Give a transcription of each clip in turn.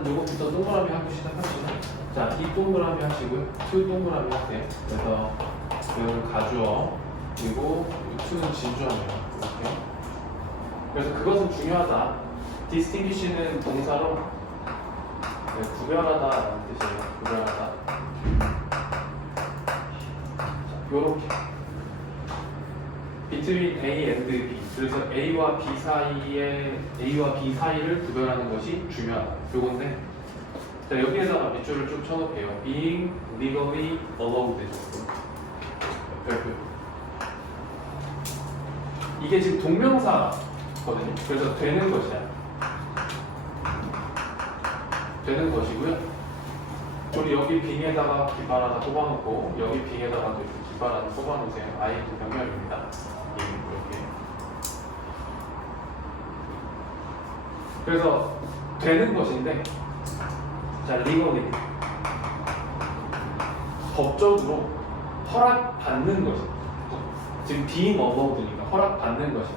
일단은 요거부터 동그라미 하고 시작합시다. 자, 이 동그라미 하시고요. to 동그라미 하세요. 그래서 이거는 가주어, 그리고 to는 진주어네요. 이렇게. 그래서 그것은 중요하다. distinguish는 동사로 네, 구별하다라는 뜻이에요. 구별하다. 자, 요렇게. between A and B. 그래서 A와 B 사이를 구별하는 것이 중요하다. 요건데, 자, 여기에다가 밑줄을 쭉 쳐놓을게요. being legally allowed. 별표. 이게 지금 동명사거든요. 그래서 되는 것이야. 되는 것이고요. 우리 여기 빙에다가 깃발 하나 뽑아놓고 여기 빙에다가 또 이렇게 깃발 하나 뽑아놓으세요. 아예 병렬입니다. 이렇게. 그래서 되는 것인데, 자, legally 법적으로 허락받는 것이 지금 being allowed니까 허락받는 것이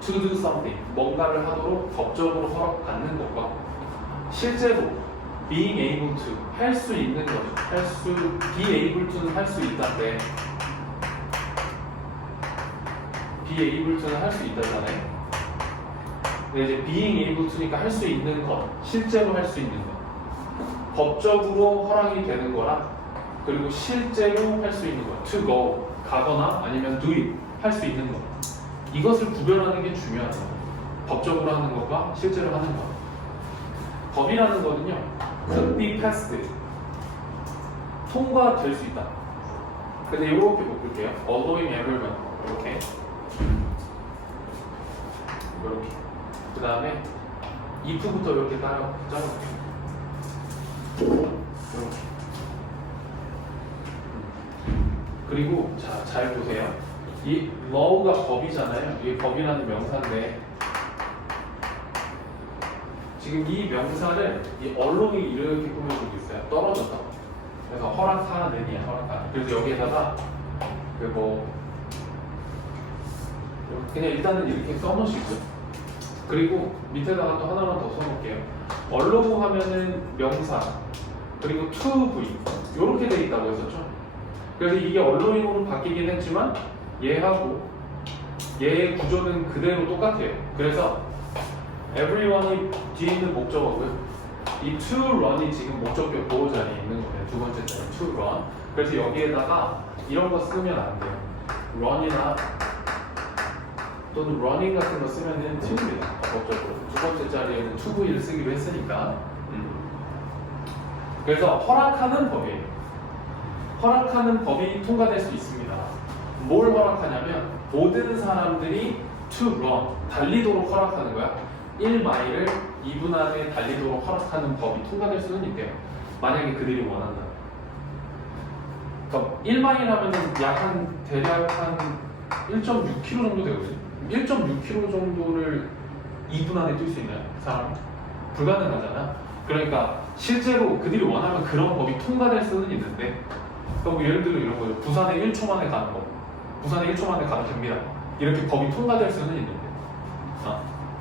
to do something 뭔가를 하도록 법적으로 허락받는 것과 실제로 being able to 할 수 있는 것 be able to는 할 수 있다인데 be able to는 할 수 있다잖아요. 근데 이제 being able to니까 할 수 있는 것 실제로 할 수 있는 것 법적으로 허락이 되는 거랑 그리고 실제로 할 수 있는 것 to go 가거나 아니면 do it 할 수 있는 것 이것을 구별하는 게 중요하다. 법적으로 하는 것과 실제로 하는 것 법이라는 거는요 could be passed 통과될 수 있다. 근데 이렇게 볼게요. allowing everyone 이렇게 그 다음에 if부터 이렇게 짜볼게요. 이렇게 그리고 자, 잘 보세요. 이 law가 법이잖아요. 이게 법이라는 명사인데 지금 이 명사를 이 allow이 이렇게 꾸며주고 있어요. 떨어졌다. 그래서 허락하느니야 허락하는. 그래서 여기에다가 그냥 일단은 이렇게 써놓으시고요. 그리고 밑에다가 또 하나만 더 써놓을게요. allow 하면은 명사 그리고 to v 이렇게 돼 있다고 했었죠. 그래서 이게 allowing으로 바뀌긴 했지만 얘하고 얘의 구조는 그대로 똑같아요. 그래서 everyone이 뒤에 있는 목적어고요. 이 to run이 지금 목적격 보호 자리에 있는 거예요. 두 번째 자리 to run. 그래서 여기에다가 이런 거 쓰면 안 돼요. run이나 또는 running 같은 거 쓰면은 틀립니다. 법적으로. 두 번째 자리에는 to v를 쓰기로 했으니까. 그래서 허락하는 법이에요. 허락하는 법이 통과될 수 있습니다. 뭘 허락하냐면 모든 사람들이 to run 달리도록 허락하는 거야. 1마일을 2분 안에 달리도록 허락하는 법이 통과될 수는 있대요. 만약에 그들이 원한다. 그러니까 1마일 하면은 대략 한 1.6km 정도 되거든요. 1.6km 정도를 2분 안에 뛸 수 있나요? 사람 불가능하잖아. 그러니까 실제로 그들이 원하면 그런 법이 통과될 수는 있는데 뭐 예를 들어 이런 거죠. 부산에 1초 만에 가는 법. 부산에 1초 만에 가도 됩니다. 이렇게 법이 통과될 수는 있는데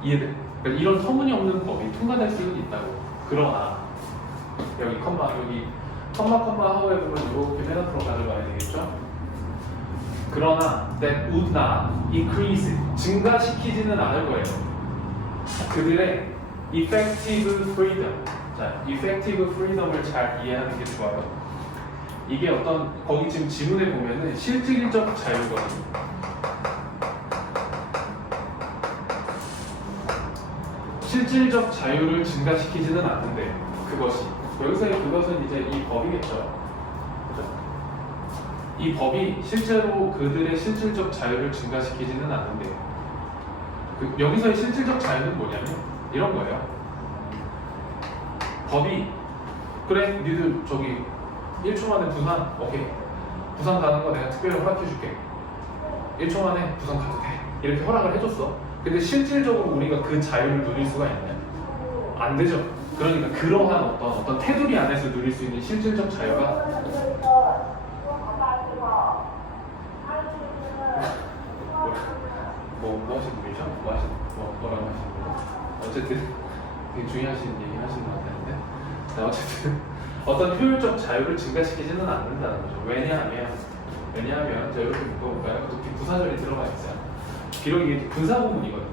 이해돼? 그러니까 이런 터무니없는 법이 통과될 수는 있다고. 그러나 여기 however는 이렇게 맨 앞으로 가져가야 되겠죠? 그러나 that would not increase 증가시키지는 않을 거예요. 그들의 effective freedom. 자, effective freedom을 잘 이해하는 게 좋아요. 이게 거기 지금 지문에 보면은 실질적 자유거든요. 실질적 자유를 증가시키지는 않는데 여기서의 그것은 이제 이 법이겠죠. 그죠? 이 법이 실제로 그들의 실질적 자유를 증가시키지는 않는데 여기서의 실질적 자유는 뭐냐면 이런 거예요. 법이 그래 니들 저기 1초 만에 부산 오케이 부산 가는 거 내가 특별히 허락해줄게 1초 만에 부산 가도 돼 이렇게 허락을 해줬어. 근데 실질적으로 우리가 그 자유를 누릴 수가 있나요? 안 되죠. 그러니까 그러한 어떤 테두리 안에서 누릴 수 있는 실질적 자유가 뭐 하시는 분이죠? 뭐라고 하시는 거죠? 어쨌든 되게 중요하신 얘기 하시는 것 같았는데 자, 어쨌든 어떤 효율적 자유를 증가시키지는 않는다는 거죠. 왜냐하면 자 이렇게 묶어볼까요? 그 부사절이 들어가 있어요. 비록 이게 분사구문이거든요.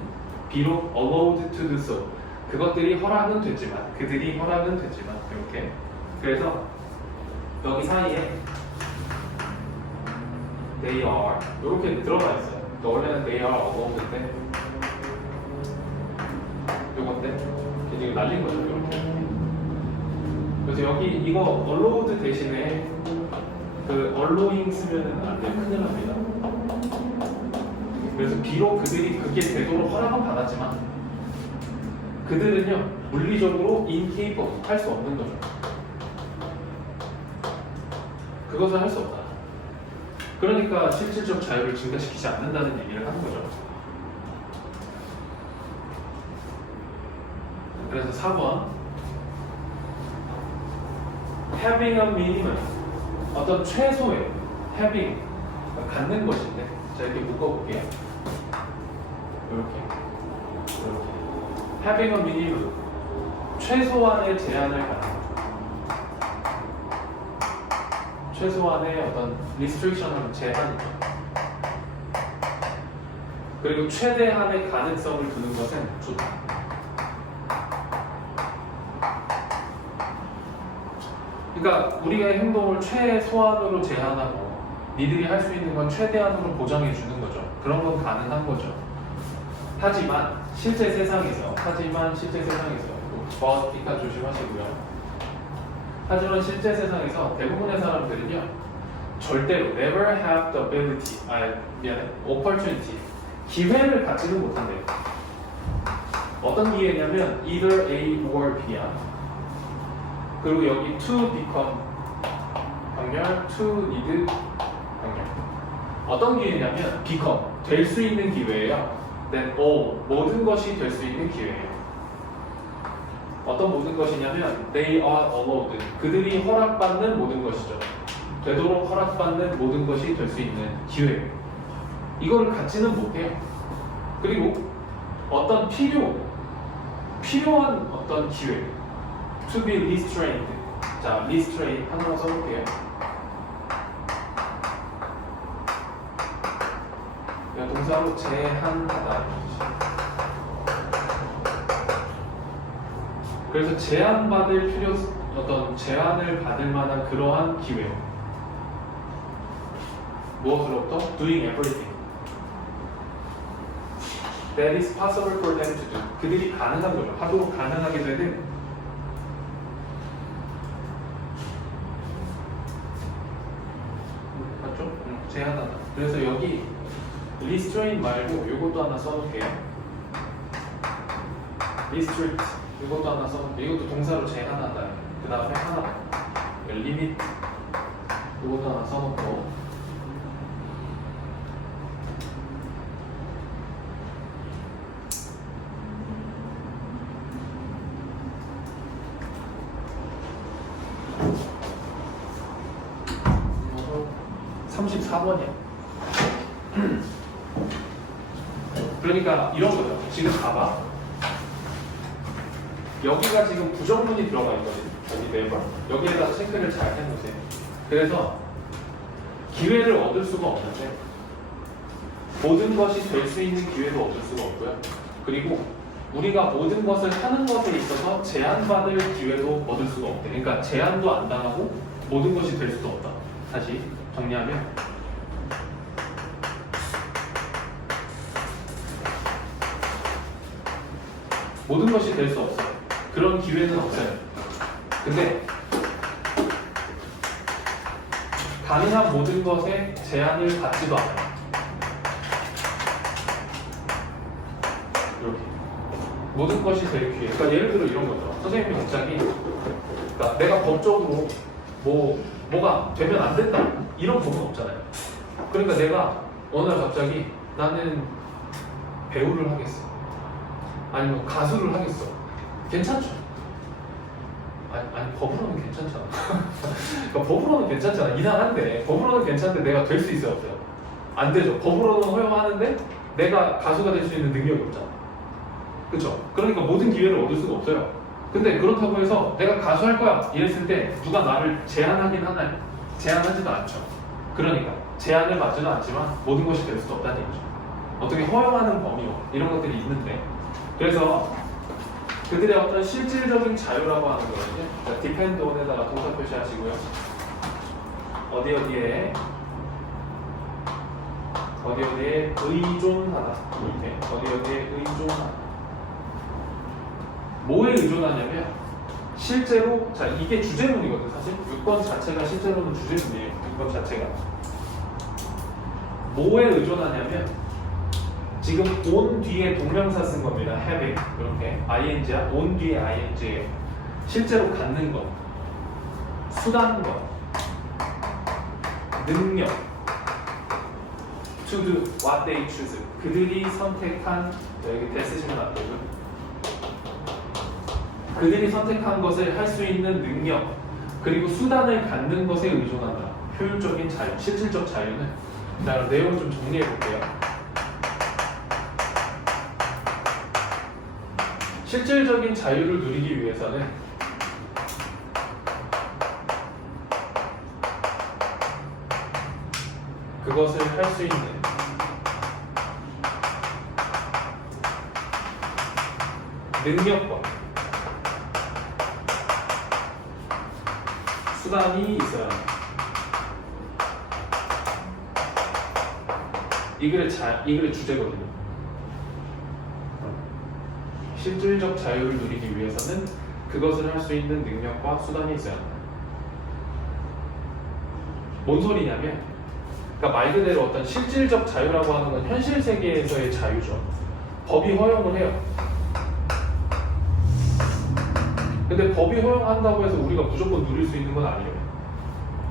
비록 allowed to do so, 그것들이 허락은 됐지만, 그들이 허락은 됐지만, 이렇게. 그래서 여기 사이에 they are 이렇게 들어가 있어요. 그러니까 원래는 they are allowed인데 요건데 지금 날린 거죠. 이렇게. 그래서 여기 이거 allowed 대신에 그 allowing 쓰면은 안 돼요. 큰일 납니다. 그래서 비록 그들이 그게 되도록 허락은 받았지만 그들은요 물리적으로 incapable, 할 수 없는 거죠. 그것을 할 수 없다. 그러니까 실질적 자유를 증가시키지 않는다는 얘기를 하는 거죠. 그래서 4번 having a minimum, 어떤 최소의 having, 갖는 것인데, 자 이렇게 묶어볼게요. 이렇게 having a minimum, 최소한의 제한을 갖는 거죠. 최소한의 어떤 restriction은 제한이죠. 그리고 최대한의 가능성을 두는 것은 좋다. 그러니까 우리가 행동을 최소한으로 제한하고 니들이 할 수 있는 건 최대한으로 보장해 주는 거죠. 그런 건 가능한 거죠. 하지만 실제 세상에서 버스피카 조심하시고요. 하지만 실제 세상에서 대부분의 사람들은요 절대로 never have the ability, opportunity, 기회를 갖지는 못한대요. 어떤 기회냐면 either A or B야. 그리고 여기 to become 병렬, to need 병렬. 어떤 기회냐면 become, 될 수 있는 기회예요. then all, 모든 것이 될 수 있는 기회예요. 어떤 모든 것이냐면 they are allowed, 그들이 허락받는 모든 것이죠. 되도록 허락받는 모든 것이 될 수 있는 기회. 이거를 갖지는 못해요. 그리고 어떤 필요한 어떤 기회, to be restrained. 자, restrain 하나만 써볼게요. 동사로 제한하다. 그래서 제한받을 어떤 제한을 받을 만한 그러한 기회. 무엇으로부터? Doing everything that is possible for them to do. 그들이 가능한 거죠. 하도록 가능하게 되는 맞죠? 제한하다. 그래서 여기 restrain 말고 요것도 하나 써놓을게요. restrict 이것도 하나 써놓을게요. 이것도 동사로 제한하다. 그 다음에 하나 limit 이것도 하나 써놓고 그러니까 이런 거죠. 지금 봐봐. 여기가 지금 부정문이 들어가 있거든요. 여기 네번. 여기에다 체크를 잘 해놓으세요. 그래서 기회를 얻을 수가 없는데 모든 것이 될 수 있는 기회도 얻을 수가 없고요. 그리고 우리가 모든 것을 하는 것에 있어서 제한받을 기회도 얻을 수가 없대. 그러니까 제한도 안 당하고 모든 것이 될 수도 없다. 다시 정리하면 모든 것이 될 수 없어요. 그런 기회는 없어요. 근데 가능한 모든 것에 제한을 받지도 않아요. 이렇게 모든 것이 될 기회. 그러니까 예를 들어 이런 거죠. 선생님이 갑자기 그러니까 내가 법적으로 뭐가 되면 안 된다 이런 법은 없잖아요. 그러니까 내가 어느 날 갑자기 나는 배우를 하겠어. 아니면 가수를 하겠어. 괜찮죠? 아니 법으로는 괜찮잖아. 그러니까 법으로는 괜찮잖아. 이상한데 법으로는 괜찮은데 내가 될 수 있어요, 없어요? 안 되죠. 법으로는 허용하는데 내가 가수가 될 수 있는 능력이 없잖아. 그렇죠? 그러니까 모든 기회를 얻을 수가 없어요. 근데 그렇다고 해서 내가 가수할 거야 이랬을 때 누가 나를 제한하긴 하나요? 제한하지도 않죠. 그러니까 제한을 받지는 않지만 모든 것이 될 수도 없다는 얘기죠. 어떻게 허용하는 범위 이런 것들이 있는데, 그래서 그들의 어떤 실질적인 자유라고 하는 거는요, depend on에다가 동사 표시하시고요. 어디에 의존하다. 이렇게 어디에 의존하다. 뭐에 의존하냐면 실제로, 자, 이게 주제문이거든. 사실 6번 자체가 실제로는 주제문이에요. 6번 자체가 뭐에 의존하냐면 지금 on 뒤에 동명사 쓴 겁니다. having 이렇게 ing야, on 뒤에 ing예요. 실제로 갖는 것, 수단것, 능력, to do what they choose. 그들이 선택한, 여기 대쓰시면 안 되고, 그들이 선택한 것을 할 수 있는 능력, 그리고 수단을 갖는 것에 의존한다. 효율적인 자유, 실질적 자유는, 자, 내용을 좀 정리해 볼게요. 실질적인 자유를 누리기 위해서는 그것을 할 수 있는 능력과 수단이 있어야 합니다. 이 글의 주제거든요. 실질적 자유를 누리기 위해서는 그것을 할 수 있는 능력과 수단이 있어야 한다. 뭔 소리냐면, 그러니까 말 그대로 어떤 실질적 자유라고 하는 건 현실 세계에서의 자유죠. 법이 허용을 해요. 근데 법이 허용한다고 해서 우리가 무조건 누릴 수 있는 건 아니에요.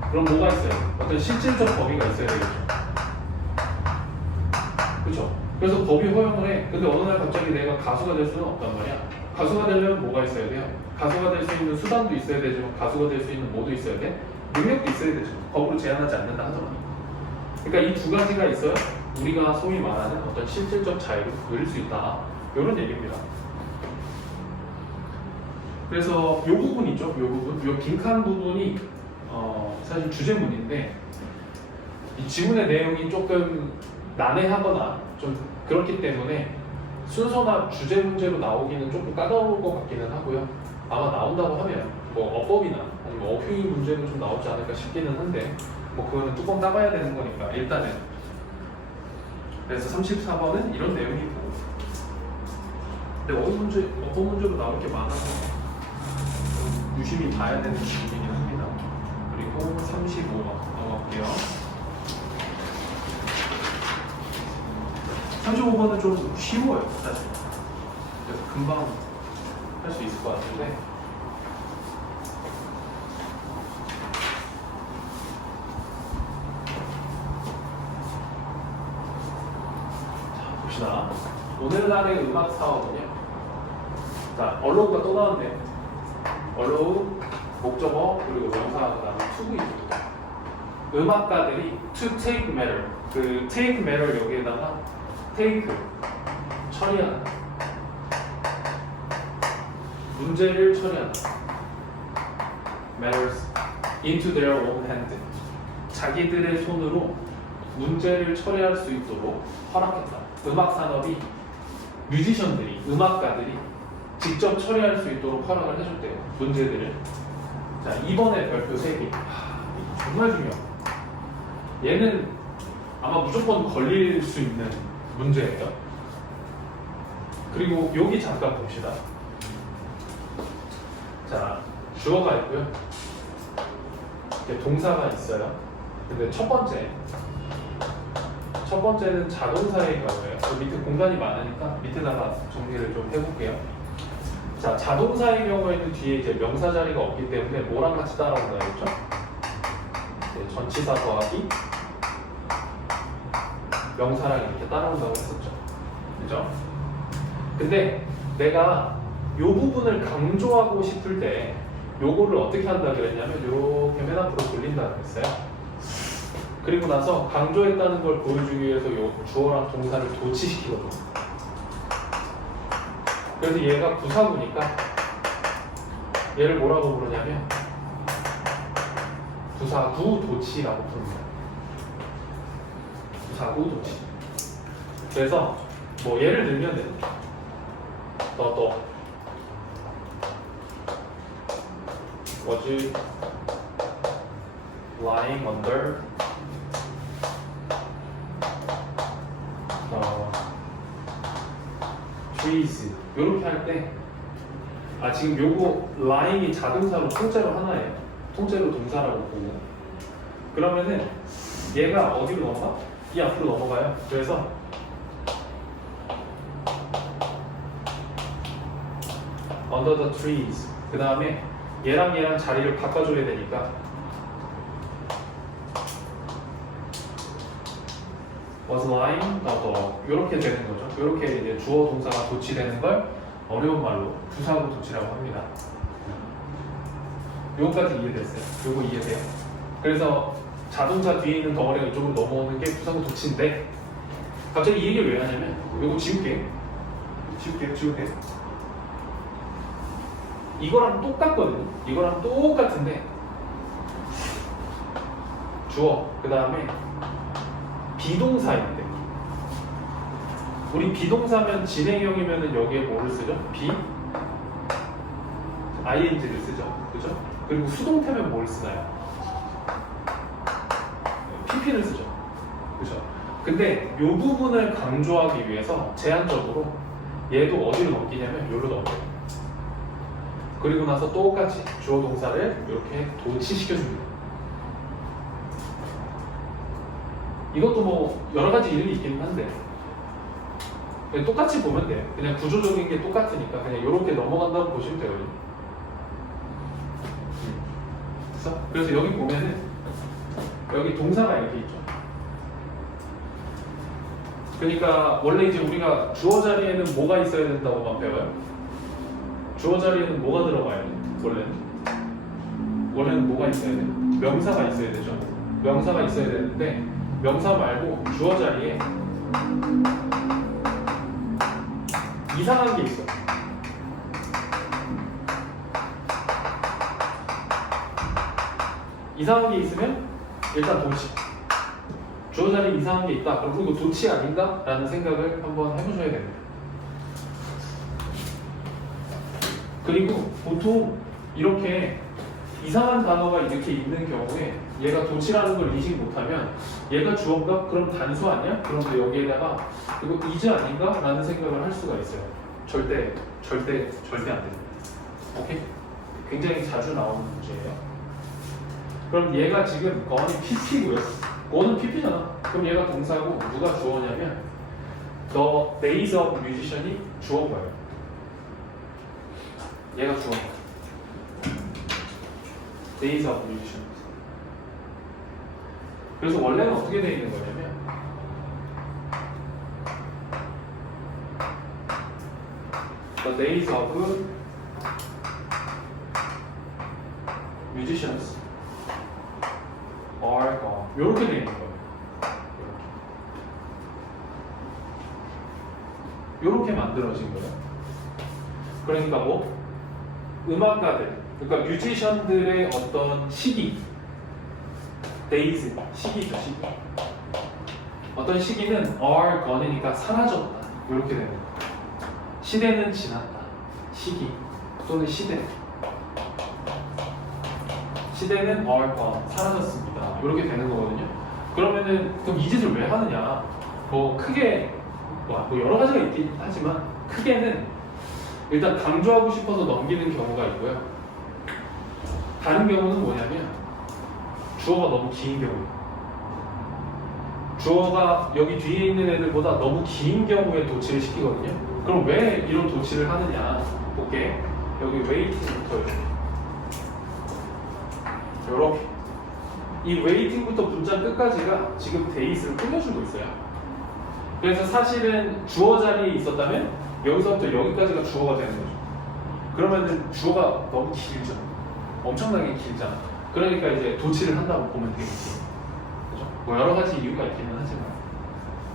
그럼 뭐가 있어요? 어떤 실질적 범위가 있어야 되겠죠. 그렇죠? 그래서 법이 허용을 해. 근데 어느 날 갑자기 내가 가수가 될 수는 없단 말이야. 가수가 되려면 뭐가 있어야 돼요? 가수가 될 수 있는 수단도 있어야 되지만 가수가 될 수 있는 뭐도 있어야 돼? 능력도 있어야 되죠. 법으로 제한하지 않는다 하더라고요. 그러니까 이 두 가지가 있어요. 우리가 소위 말하는 어떤 실질적 자유를 누릴 수 있다. 이런 얘기입니다. 그래서 이 부분 있죠. 이 부분, 이 빈칸 부분이 사실 주제문인데 이 지문의 내용이 조금 난해하거나 좀 그렇기 때문에 순서나 주제 문제로 나오기는 조금 까다로울 것 같기는 하고요. 아마 나온다고 하면 뭐 어법이나 아니면 어휘 문제는 좀 나오지 않을까 싶기는 한데 뭐 그거는 뚜껑 따봐야 되는 거니까 일단은. 그래서 34번은 이런 내용이고, 근데 어법 문제로 나올 게 많아서 유심히 봐야 되는 부분이긴 합니다. 그리고 35번 넘어갈게요. 35번은 좀 쉬워요, 사실. 그래서 금방 할 수 있을 것 같은데. 자, 봅시다. 오늘날의 음악 사업은요. 자, 언론가 또 나왔네. 언론, 목적어, 그리고 명사, 그다음에 투구 있습니다. 음악가들이 to take matter, 그 take matter 여기에다가 take, 처리하는, 문제를 처리하는, matters into their own hand, 자기들의 손으로 문제를 처리할 수 있도록 허락했다. 음악 산업이 뮤지션들이, 음악가들이 직접 처리할 수 있도록 허락을 해줬대요. 문제들을. 자, 이번에 별표 3개. 정말 중요해요. 얘는 아마 무조건 걸릴 수 있는 문제예요. 그리고 여기 잠깐 봅시다. 자, 주어가 있고요. 동사가 있어요. 근데 첫 번째는 자동사의 경우예요. 밑에 공간이 많으니까 밑에다가 정리를 좀 해볼게요. 자, 자동사의 경우에는 뒤에 이제 명사 자리가 없기 때문에 뭐랑 같이 따라온다 했죠? 전치사 더하기 명사랑 이렇게 따라온다고 했었죠. 그죠? 근데 내가 이 부분을 강조하고 싶을 때 요거를 어떻게 한다 그랬냐면 이렇게 맨 앞으로 돌린다고 했어요. 그리고 나서 강조했다는 걸 보여주기 위해서 요 주어랑 동사를 도치시키거든요. 그래서 얘가 부사구니까 얘를 뭐라고 부르냐면 부사구 도치라고 부릅니다. 부사구 도치. 그래서 뭐 예를 들면은 너 was lying under trees 이렇게 할 때 지금 요거 lying이 자동사로 통째로 하나예요. 통째로 동사라고 보고 그러면은 얘가 어디로 넘어가? 이 앞으로 넘어가요. 그래서 under the trees 그 다음에 얘랑 자리를 바꿔줘야 되니까 was lying 이렇게 되는 거죠. 이렇게 이제 주어 동사가 도치되는 걸 어려운 말로 부사구 도치라고 합니다. 요거까지 이해됐어요? 요거 이해돼요? 그래서 자동차 뒤에 있는 덩어리가 이쪽으로 넘어오는 게 부사구 도치인데 갑자기 이 얘기를 왜 하냐면 요거 지울게요. 이거랑 똑같거든요. 이거랑 똑같은데 주어 그 다음에 비동사인데 우리 비동사면 진행형이면은 여기에 뭐를 쓰죠? ing를 쓰죠. 그죠? 그리고 수동태면 뭘 쓰나요? pp를 쓰죠. 그죠? 근데 이 부분을 강조하기 위해서 제한적으로 얘도 어디로 넘기냐면 여기로 넘겨요. 그리고 나서 똑같이 주어 동사를 이렇게 도치시켜줍니다. 이것도 뭐 여러 가지 이름이 있긴 한데 그냥 똑같이 보면 돼요. 그냥 구조적인 게 똑같으니까 그냥 이렇게 넘어간다고 보시면 되거든요. 그래서 여기 보면은 여기 동사가 이렇게 있죠. 그러니까 원래 이제 우리가 주어 자리에는 뭐가 있어야 된다고만 배워요. 주어 자리에는 뭐가 들어가야 돼? 원래는 뭐가 있어야 돼? 명사가 있어야 되죠. 명사가 있어야 되는데 명사 말고 주어 자리에 이상한 게 있어. 이상한 게 있으면 일단 도치. 주어 자리에 이상한 게 있다. 그럼 이거 도치 아닌가? 라는 생각을 한번 해보셔야 됩니다. 그리고 보통 이렇게 이상한 단어가 이렇게 있는 경우에 얘가 도치라는 걸 인식 못하면 얘가 주어인가? 그럼 단수 아니야? 그런데 여기에다가 이거 is 아닌가? 라는 생각을 할 수가 있어요. 절대 안 됩니다. 오케이? 굉장히 자주 나오는 문제예요. 그럼 얘가 지금 거는 pp고요. 거는 pp잖아. 그럼 얘가 동사고 누가 주어냐면 the days of musician이 주어인 거예요. 얘가 주어. days of musician. 그래서 원래는 어떻게 되어 있는 거냐면 the days of musicians are gone. 이렇게 되어 있는 거예요. 이렇게 만들어진 거예요. 그러니까 뭐 음악가들, 그러니까 뮤지션들의 어떤 시기, days, 시기죠, 시기. 어떤 시기는 are gone이니까 사라졌다. 이렇게 되는 거예요. 시대는 지났다. 시기 또는 시대는 are gone, 사라졌습니다. 이렇게 되는 거거든요. 그러면은 그럼 이 짓을 왜 하느냐? 뭐 크게 뭐 여러 가지가 있긴 하지만 크게는 일단 강조하고 싶어서 넘기는 경우가 있고요. 다른 경우는 뭐냐면 주어가 너무 긴 경우. 주어가 여기 뒤에 있는 애들보다 너무 긴 경우에 도치를 시키거든요. 그럼 왜 이런 도치를 하느냐 볼게. 여기 웨이팅부터 이렇게 이 웨이팅부터 문장 끝까지가 지금 데이스를 꾸며주고 있어요. 그래서 사실은 주어 자리에 있었다면 여기서부터 여기까지가 주어가 되는 거죠. 그러면은 주어가 너무 길죠. 엄청나게 길잖아. 그러니까 이제 도치를 한다고 보면 되겠지. 그죠? 뭐 여러 가지 이유가 있기는 하지만.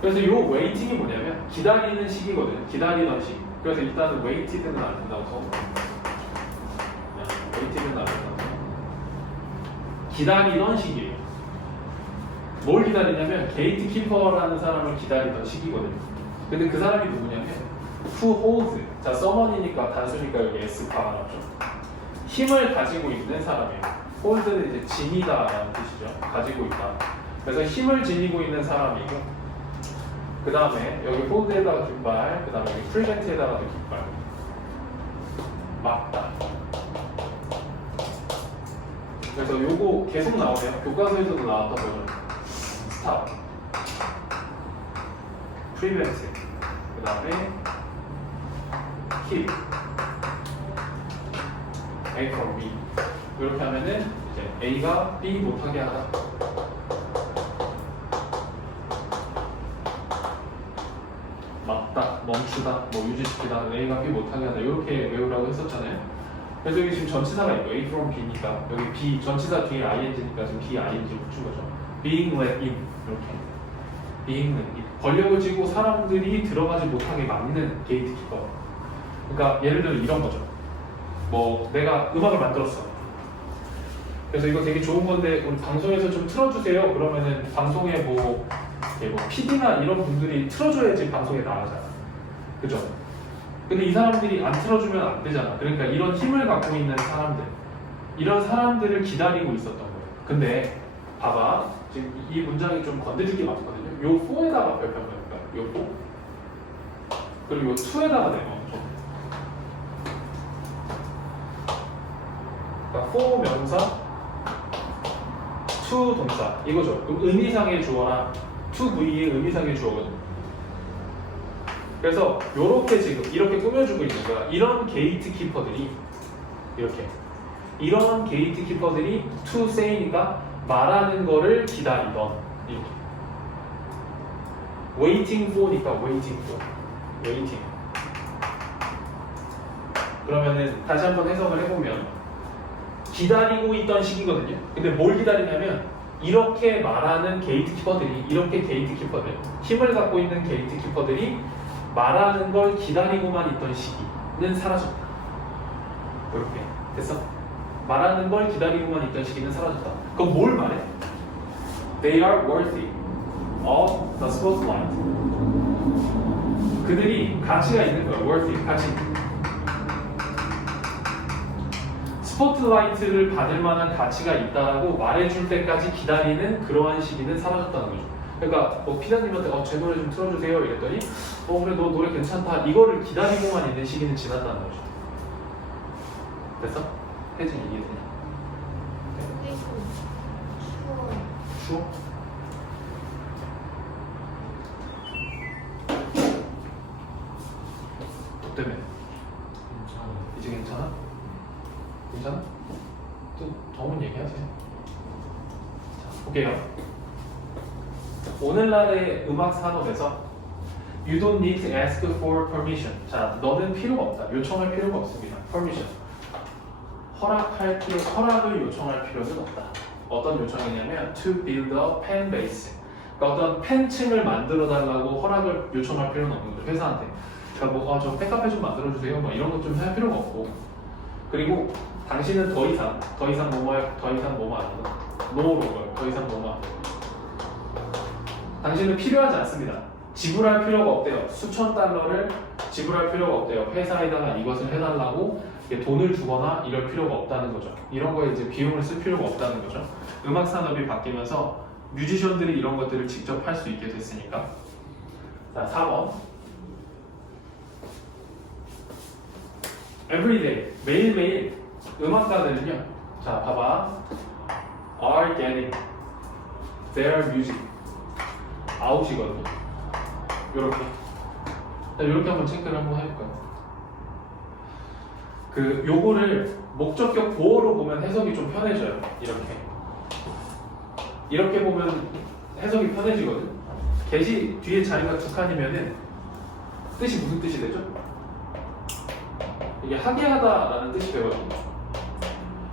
그래서 이 웨이팅이 뭐냐면 기다리는 시기거든요. 기다리던 시기. 그래서 일단은 웨이티드는 안 된다고 써요. waiting을 나누면 기다리던 시기예요. 뭘 기다리냐면 게이트 키퍼라는 사람을 기다리던 시기거든요. 근데 그 사람이 누구냐면 who holds. 자, someone이니까 단수니까 여기 s가 나왔죠. 힘을 가지고 있는 사람이에요. hold는 이제 지니다라는 뜻이죠. 가지고 있다. 그래서 힘을 지니고 있는 사람이고, 그 다음에 여기 hold에다가 깃발, 그 다음에 여기 prevent에다가도 깃발. 막다. 그래서 요거 계속 나오네요. 교과서에서도 나왔던 거죠. stop, prevent, 그 다음에 keep, A from B. 이렇게 하면은 이제 A가 B 못하게 하다. 막다, 멈추다, 뭐 유지시키다, A가 B 못하게 하다. 이렇게 외우라고 했었잖아요. 그래서 여기 지금 전치사가 있고 A from B니까 여기 B 전치사 뒤에 ing니까 지금 B ing 붙인 거죠. Being let in 이렇게. Being let in. 권력을 쥐고 사람들이 들어가지 못하게 막는 게이트 키퍼. 그러니까 예를 들어 이런 거죠. 뭐 내가 음악을 만들었어. 그래서 이거 되게 좋은 건데 우리 방송에서 좀 틀어주세요. 그러면은 방송에 뭐 PD나 이런 분들이 틀어줘야지 방송에 나가잖아. 그죠? 근데 이 사람들이 안 틀어주면 안 되잖아. 그러니까 이런 힘을 갖고 있는 사람들, 이런 사람들을 기다리고 있었던 거예요. 근데 봐봐, 지금 이 문장이 좀 건드릴 게 많거든요. 요 4에다가 별표한 거니까 요 4, 그리고 요 2에다가 내요. 그러니까 for 명사, to 동사 이거죠. 그럼 의미상의 주어랑 to V의 의미상의 주어거든요. 그래서 요렇게 지금 이렇게 꾸며주고 있는 거야. 이런 게이트 키퍼들이 이런 게이트 키퍼들이 to say니까 말하는 거를 기다리던 이렇게 waiting for니까 waiting. 그러면은 다시 한번 해석을 해보면 기다리고 있던 시기거든요. 근데 뭘 기다리냐면 이렇게 말하는 게이트 키퍼들이 힘을 갖고 있는 게이트 키퍼들이 말하는 걸 기다리고만 있던 시기는 사라졌다. 이렇게 됐어? 말하는 걸 기다리고만 있던 시기는 사라졌다. 그럼 뭘 말해? They are worthy of the spotlight. 그들이 가치가 있는 거야. worthy, 가치. 스포트라이트를 받을 만한 가치가 있다라고 말해줄 때까지 기다리는 그러한 시기는 사라졌다는 거죠. 그러니까 뭐 피자님한테 제 노래 좀 틀어주세요 이랬더니 그래 너 노래 괜찮다 이거를 기다리고만 있는 시기는 지났다는 거죠. 됐어? 혜진 이해되냐? 추워? 너 때문에? 이제 괜찮아? 괜찮아? 또 더운 얘기하지. 자, 볼게요. 오늘날의 음악 산업에서 You don't need to ask for permission. 자, 너는 필요가 없다. 요청할 필요가 없습니다. permission. 허락을 요청할 필요는 없다. 어떤 요청이냐면 to build a fan base. 그러니까 어떤 팬층을 만들어 달라고 허락을 요청할 필요는 없는 거죠. 회사한테. 그러니까 저 팬카페 좀 만들어 주세요. 뭐 이런 것 좀 할 필요가 없고. 그리고 당신은 더 이상 뭐뭐 아니다. 노로 더 이상 뭐뭐 아니다. 당신은 필요하지 않습니다. 지불할 필요가 없대요. 수천 달러를 지불할 필요가 없대요. 회사에다가 이것을 해달라고 돈을 주거나 이럴 필요가 없다는 거죠. 이런 거에 이제 비용을 쓸 필요가 없다는 거죠. 음악 산업이 바뀌면서 뮤지션들이 이런 것들을 직접 할 수 있게 됐으니까. 자, 4번. Everyday, 매일매일 음악가들은요. 자, 봐봐. Are getting their music out이거든요. 요렇게. 자, 요렇게 한번 체크를 한번 해볼까요? 요거를 목적격 보어로 보면 해석이 좀 편해져요. 이렇게 보면 해석이 편해지거든. get이 뒤에 자리가 두 칸이면은 뜻이 무슨 뜻이 되죠? 이게 하게 하다라는 뜻이 되거든요.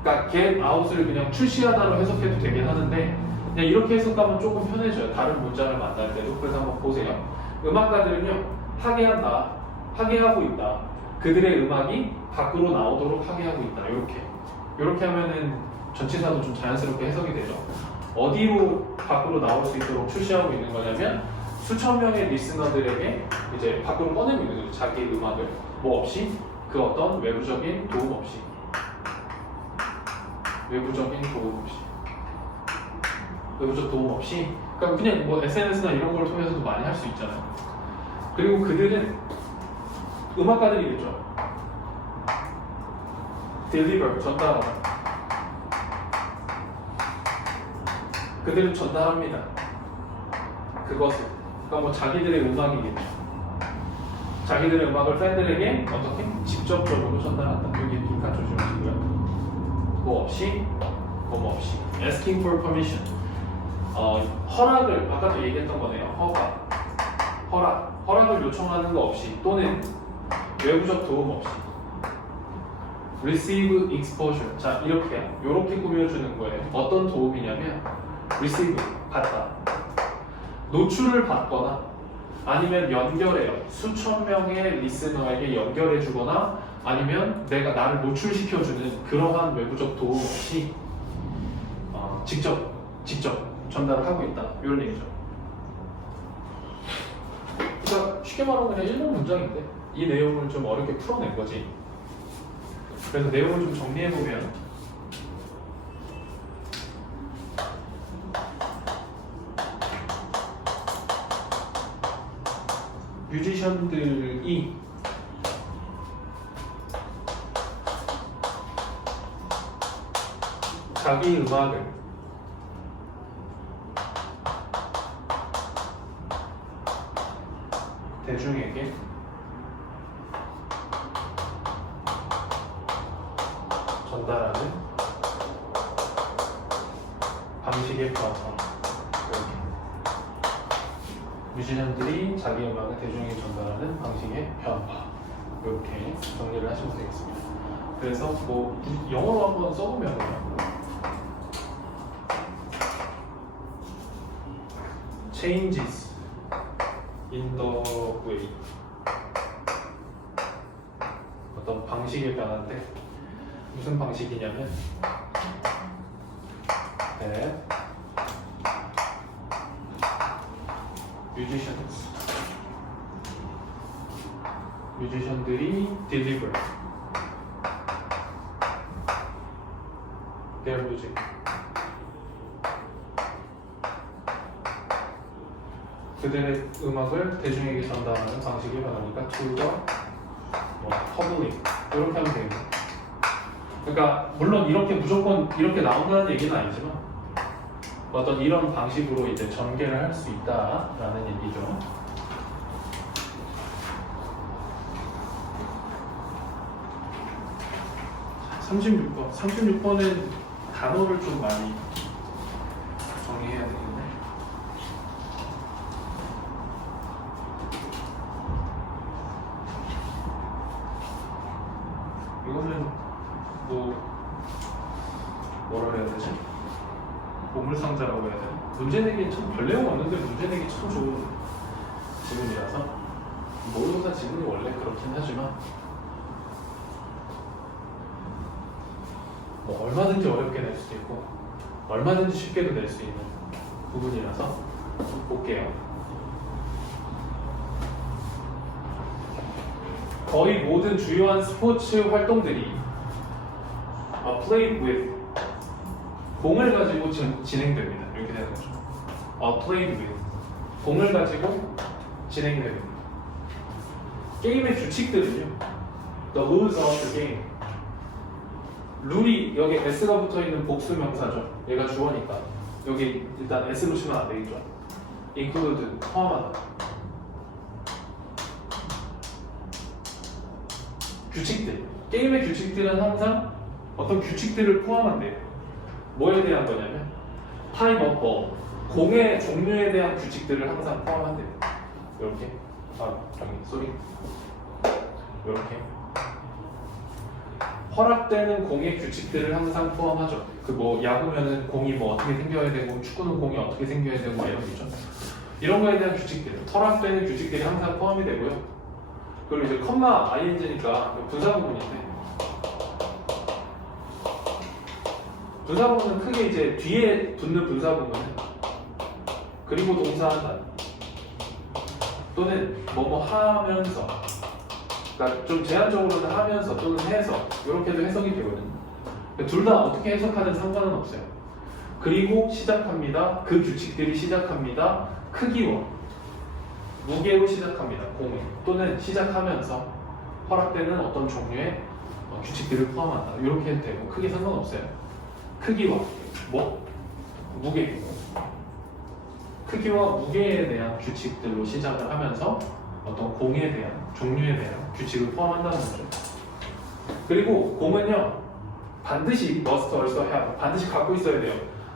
그러니까 get out을 그냥 출시하다로 해석해도 되긴 하는데 그냥 이렇게 해석하면 조금 편해져요. 다른 문장을 만날 때도. 그래서 한번 보세요. 음악가들은요, 하게 한다, 하게 하고 있다. 그들의 음악이 밖으로 나오도록 하게 하고 있다. 이렇게 이렇게 하면은 전치사도 좀 자연스럽게 해석이 되죠. 어디로 밖으로 나올 수 있도록 출시하고 있는 거냐면 수천 명의 리스너들에게 이제 밖으로 꺼내고 있는 거죠. 자기 음악을 뭐 없이 그 어떤 외부적인 도움 없이 외부적 도움 없이 그러니까 그냥 뭐 SNS나 이런 걸 통해서도 많이 할 수 있잖아요. 그리고 그들은 음악가들이겠죠. deliver 전달하다. 그들은 전달합니다. 그것을. 그러니까 뭐 자기들의 음악이겠죠. 자기들의 음악을 팬들에게 어떻게 직접적으로 전달한다. 여기 빈칸 조심하시고요. 뭐 없이 asking for permission. 허락을 아까도 얘기했던 거네요. 허락을 요청하는 거 없이 또는 외부적 도움 없이 receive exposure. 자 이렇게 꾸며주는 거예요. 어떤 도움이냐면 receive 받다. 노출을 받거나 아니면 연결해요. 수천 명의 리스너에게 연결해 주거나 아니면 내가 나를 노출시켜주는 그러한 외부적 도움 없이 직접 전달을 하고 있다. 이런 얘기죠. 그러니까 쉽게 말하면 그냥 일본 문장인데 이 내용을 좀 어렵게 풀어낸 거지. 그래서 내용을 좀 정리해보면 뮤지션들이 자기 음악을 대중에게 전달하는 방식의 변화. 뮤지션들이 자기 음악을 대중에게 전달하는 방식의 변화. 이렇게 정리를 하시면 되겠습니다. 그래서 뭐 영어로 한번 써보면요. changes in the way. 어떤 방식의 변화인데 무슨 방식이냐면 뮤지션들이 deliver their music. 그들의 음악을 대중에게 전달하는 방식이 변하니까 to the public 이렇게 하면 되겠네. 그러니까 물론 이렇게 무조건 이렇게 나온다는 얘기는 아니지만 어떤 이런 방식으로 이제 전개를 할 수 있다라는 얘기죠. 자, 36번은 단어를 좀 많이 정리해야 되겠네. 이거는 뭐라 해야 되지? 보물상자라고 해야 되나? 문제 내기 참 별 내용 없는데 문제 내기 참 좋은 지문이라서 모의고사 지문이 원래 그렇긴 하지만 뭐 얼마든지 어렵게 낼 수도 있고 얼마든지 쉽게도 낼 수 있는 부분이라서 볼게요. 거의 모든 주요한 스포츠 활동들이 played with 공을 가지고 진행됩니다. 이렇게 되는 거죠. played with 공을 가지고 진행됩니다. 게임의 규칙들은요. The rules of the game. 룰이 여기 S가 붙어있는 복수 명사죠. 얘가 주어니까 여기 일단 S로 치면 안 되겠죠. include 포함하다. 규칙들. 게임의 규칙들은 항상 어떤 규칙들을 포함한대요. 뭐에 대한 거냐면 type of ball. 공의 종류에 대한 규칙들을 항상 포함한대요. 이렇게. 쏘리. 이렇게. 허락되는 공의 규칙들을 항상 포함하죠. 그 뭐 야구면은 공이 뭐 어떻게 생겨야 되고 축구는 공이 어떻게 생겨야 되고 이런 거 있죠. 이런 거에 대한 규칙들, 허락되는 규칙들이 항상 포함이 되고요. 그리고 이제 컴마 ing니까 분사 부분인데 분사구문은 크게 이제 뒤에 붙는 분사구문 그리고 동사한다 또는 뭐뭐 하면서 그러니까 좀 제한적으로는 하면서 또는 해서 이렇게도 해석이 되거든요. 둘 다 어떻게 해석하든 상관은 없어요. 그리고 시작합니다. 그 규칙들이 시작합니다. 크기와 무게로 시작합니다. 공은 또는 시작하면서 허락되는 어떤 종류의 규칙들을 포함한다. 이렇게 해도 되고 크게 상관없어요. 크기와 뭐? 무게 크기와 무게에 대한 규칙들로 시작을 하면서 어떤 공에 대한 종류에 대한 규칙을 포함한다는 거죠. 그리고 공은요 반드시 must also have 반드시 갖고 있어야 돼요.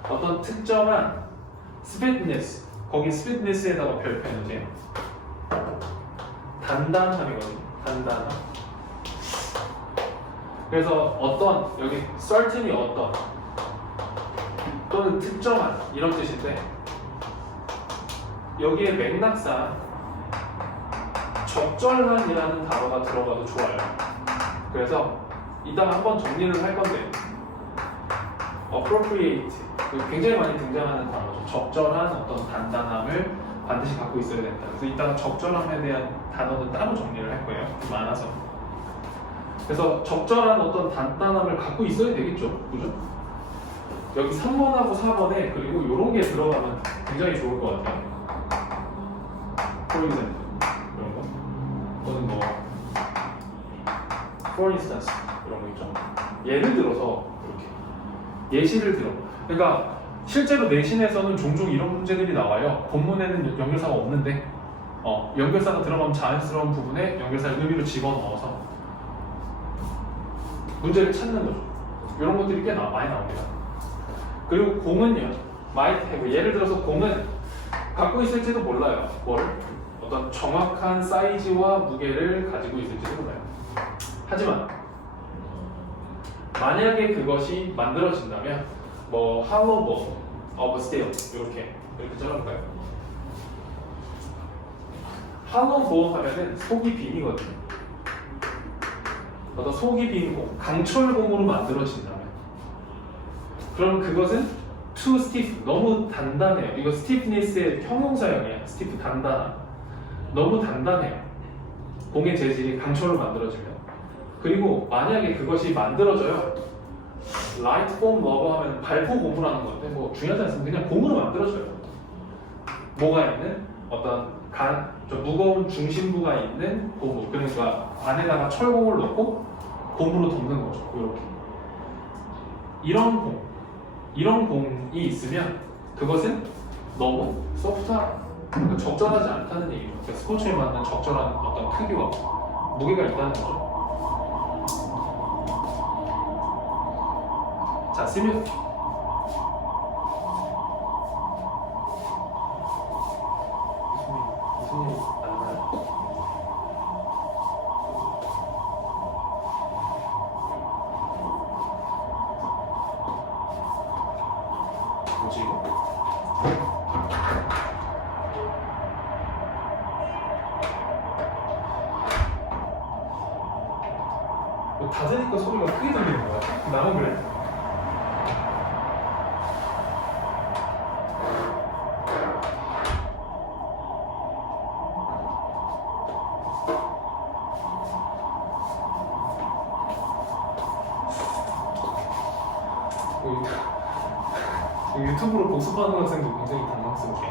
어떤 특정한 sweetness 거기 sweetness에다가 별표 해주세요. 단단함이거든요. 단단함. 그래서 어떤 여기 certain이 어떤 또는 특정한 이런 뜻인데 여기에 맥락상 적절한이라는 단어가 들어가도 좋아요. 그래서 이따가 한번 정리를 할 건데 appropriate 굉장히 많이 등장하는 단어죠. 적절한 어떤 단단함을 반드시 갖고 있어야 된다. 그래서 이따가 적절함에 대한 단어는 따로 정리를 할 거예요. 많아서. 그래서 적절한 어떤 단단함을 갖고 있어야 되겠죠. 그죠? 여기 3번하고 4번에 그리고 이런 게 들어가면 굉장히 좋을 것 같아요. For example 이런 거 또는 뭐 for instance 이런 거 있죠. 예를 들어서 이렇게 예시를 들어. 그러니까 실제로 내신에서는 종종 이런 문제들이 나와요. 본문에는 연결사가 없는데 연결사가 들어가면 자연스러운 부분에 연결사의 의미를 집어넣어서 문제를 찾는 거죠. 이런 것들이 꽤 많이 나옵니다. 그리고 공은요, might have 예를 들어서 공은 갖고 있을지도 몰라요. 뭐를? 어떤 정확한 사이즈와 무게를 가지고 있을지도 몰라요. 하지만 만약에 그것이 만들어진다면 뭐 hollow ball of steel 이렇게 써볼까요? hollow ball 하면은 속이 빈이거든요. 어떤 속이 빈 공, 강철공으로 만들어진다면 그럼 그것은 too stiff, 너무 단단해요. 이거 stiffness의 형용사형이에요. stiff, 단단한. 너무 단단해요. 공의 재질이 강철로 만들어지면. 그리고 만약에 그것이 만들어져요. light foam rubber 하면 발포 고무라는 건데 뭐 중요하지 않습니다. 그냥 고무로 만들어져요. 뭐가 있는 어떤 좀 무거운 중심부가 있는 고무. 그러니까 안에다가 철공을 넣고 고무로 덮는 거죠. 이렇게. 이런 공이 있으면 그것은 너무 소프트하다. 그러니까 적절하지 않다는 얘기죠. 그러니까 스포츠에 맞는 적절한 어떤 크기와 무게가 있다는 거죠. 자, 시뮬 무슨 일이 안 나요? 뭐지 이거? 뭐 닫으니까 소리가 크게 들리는 거야. 나만 그래? 유튜브로 복습하는 학생도 굉장히 당황스럽게.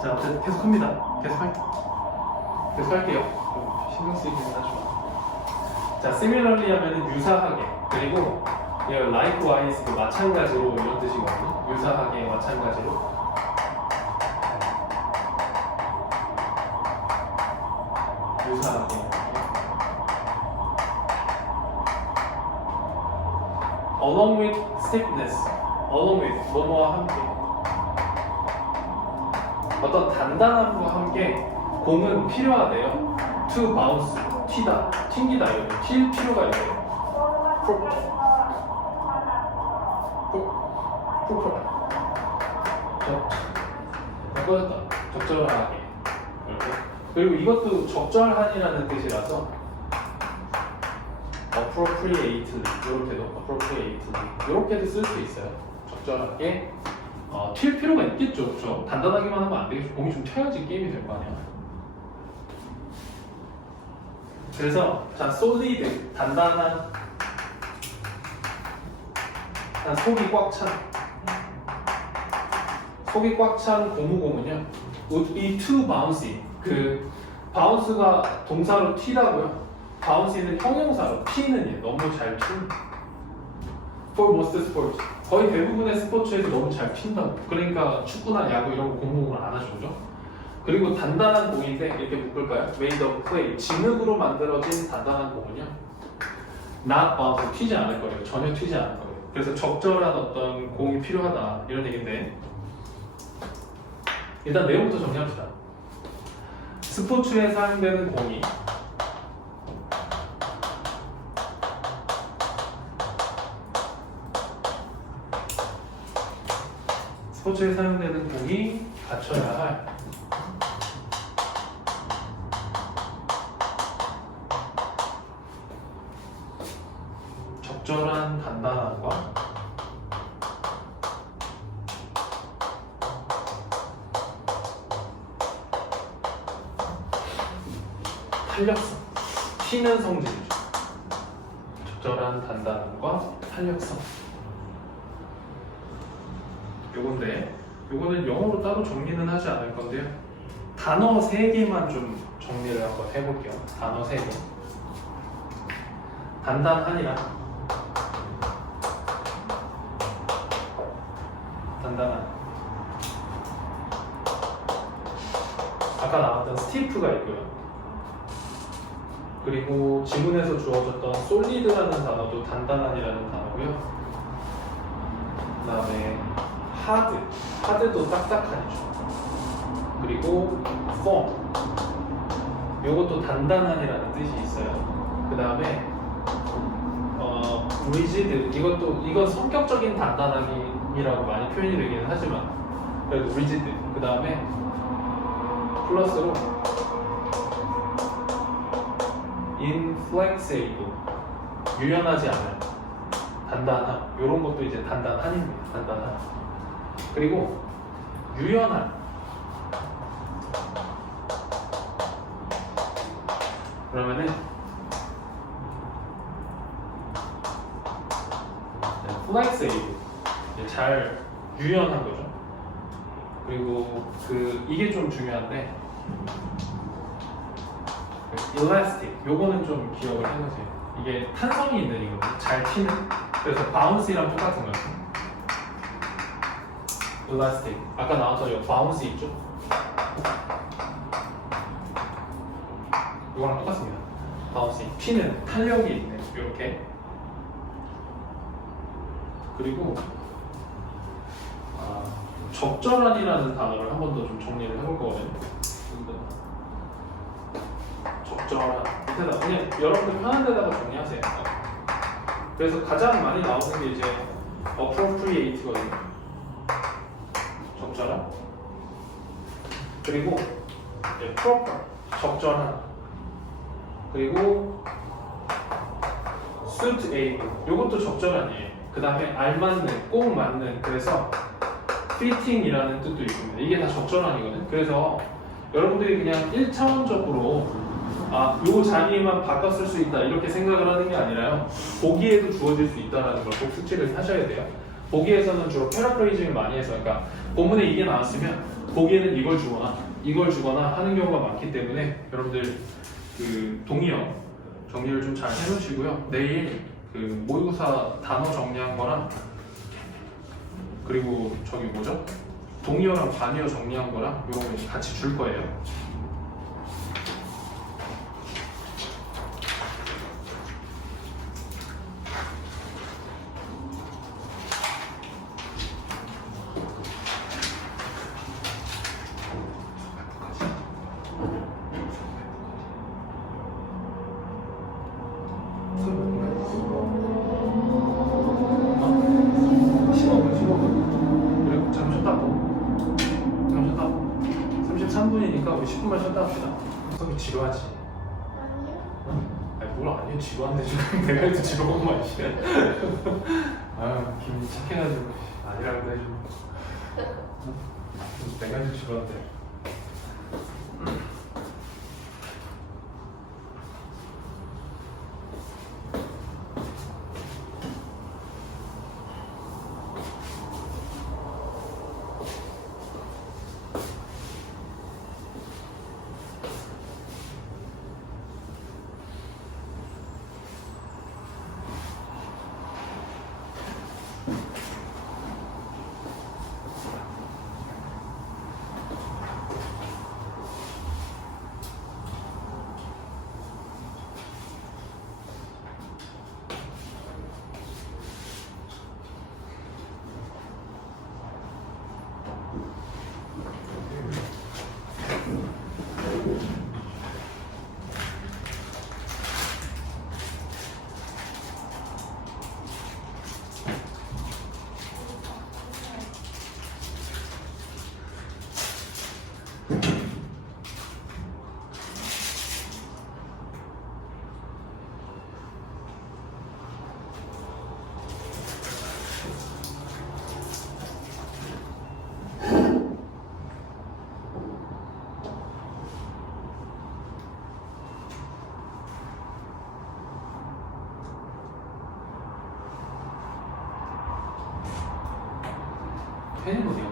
자, 계속합니다. 계속할게요. 신경 쓰이긴 하지만. 자, similarly 하면은 유사하게. 그리고 likewise 그 마찬가지로 이런 뜻이거든요. 유사하게, 마찬가지로. 유사하게. along with stiffness, along with 뭐뭐와 함께 어떤 단단함과 함께 공은 필요하대요. to bounce, 튀다, 튕기다 이런 튈 필요가 있대요. 꺼졌다. 적절하게 이렇게. 그리고 이것도 적절한이라는 뜻이라서 appropriately 이렇게도 appropriately 이렇게도 쓸 수 있어요. 적절하게 튈 필요가 있겠죠, 그렇죠? 단단하게만 하면 안 되겠죠. 공이 좀 튀어야지 게임이 될 거 아니야. 그래서 자, solid 단단한, 속이 꽉 찬 고무공은요 would be too bouncy. 그 bounce가 동사로 튀다고요. bouncy는 형용사로, 튀는 너무 잘 튄. For most sports, 거의 대부분의 스포츠에서 너무 잘 튄다고. 그러니까 축구나 야구 이런 거 고무공을 안 하죠, 그죠? 그리고 단단한 공인데 이렇게 묶을까요? Made of clay, 진흙으로 만들어진 단단한 공은요 not bouncy, 튀지 않을 거예요. 전혀 튀지 않을 거예요. 그래서 적절한 어떤 공이 필요하다 이런 얘기인데, 일단 내용부터 정리합시다. 스포츠에 사용되는 공이 갖춰야 할 적절한 단단함과 탄력성, 튀는 성질이죠. 적절한 단단함과 탄력성. 요거는 영어로 따로 정리는 하지 않을 건데요. 단어 3개만 좀 정리를 한번 해볼게요. 단어 3개. 단단하니라, 단단한. 아까 나왔던 스티프가 있고요. 그리고 지문에서 주어졌던 솔리드라는 단어도 단단한이라는 단어고요. 그 다음에 하드도 딱딱하죠. 그리고 firm, 요것도 단단한이라는 뜻이 있어요. 그 다음에 rigid, 이건 성격적인 단단함이라고 많이 표현이 되기는 하지만 그래도 rigid. 그 다음에 플러스로 inflexible, 유연하지 않은 단단함, 이런 것도 이제 단단한입니다. 단단한. 그리고 유연한, 그러면은 flexible, 잘 유연한 거죠. 그리고 이게 좀 중요한데 elastic, 요거는 좀 기억을 해놓으세요. 이게 탄성이 있는 이거는 잘 튀는. 그래서 bounce랑 똑같은 거예요. elastic, 아까 나왔던 요 bounce 있죠? 이거랑 똑같습니다. bounce, 튀는, 탄력이 있네. 이렇게. 그리고 적절한이라는 단어를 한 번 더 좀 정리를 해볼 거거든요. 적절한, 밑에다 그냥 여러분들 편한 데다가 정리하세요. 그래서 가장 많이 나오는 게 이제 appropriate거든요. 적절한. 그리고 proper, 적절한. 그리고 suitable, 요것도 적절한이에요. 그 다음에 알맞는, 꼭 맞는. 그래서 fitting이라는 뜻도 있습니다. 이게 다 적절한이거든. 그래서 여러분들이 그냥 1차원적으로 요 자리에만 바꿨을 수 있다 이렇게 생각을 하는 게 아니라요, 보기에도 주어질 수 있다는 걸 꼭 숙지를 하셔야 돼요. 보기에서는 주로 패러프레이징을 많이 해서, 그러니까 본문에 이게 나왔으면 보기에는 이걸 주거나 하는 경우가 많기 때문에 여러분들 동의어 정리를 좀 잘 해놓으시고요. 내일 모의고사 단어 정리한 거랑 그리고 동의어랑 반의어 정리한 거랑 이런 거 같이 줄 거예요. 그리고 잠 쉬었다 33분이니까 우리 10분만 쉬었다 합시다. 성이 지루하지? 아니요. 아니 뭘 아니야 지루한데 지금 내가 해도 지루한 거 아니지? 아 기분이 착해가지고 아니라고 해주고 내가 해도 지루한데 펜이 어디야?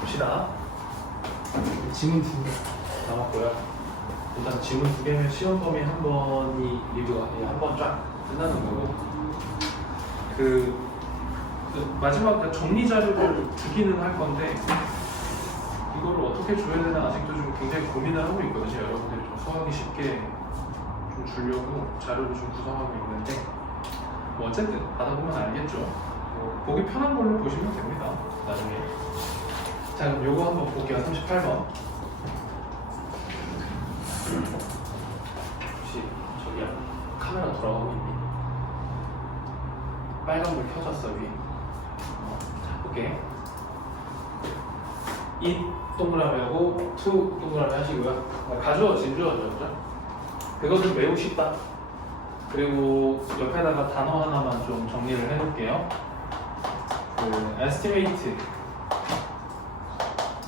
봅시다. 지문 2개 남았고요. 일단 지문 2개면 시험 범위 한 번이 리뷰가 한 번 쫙 끝나는 거고 그 마지막 정리 자료를 주기는 할 건데 이거를 어떻게 줘야 되나 아직도 좀 굉장히 고민을 하고 있거든요. 여러분들이 좀 수학이 쉽게 좀 주려고 자료를 좀 구성하고 있는데 뭐 어쨌든 받아보면 알겠죠. 뭐 보기 편한 걸로 보시면 됩니다. 나중에. 자 그럼 요거 한번 볼게요. 38번. 혹시 저기야 카메라 돌아가고 있니? 빨간불 켜졌어 위에. 자 볼게. 이 동그라미하고 투 동그라미 하시고요. 가져와 짐 주어졌죠? 그것은 매우 쉽다. 그리고 옆에다가 단어 하나만 좀 정리를 해놓을게요. 그 estimate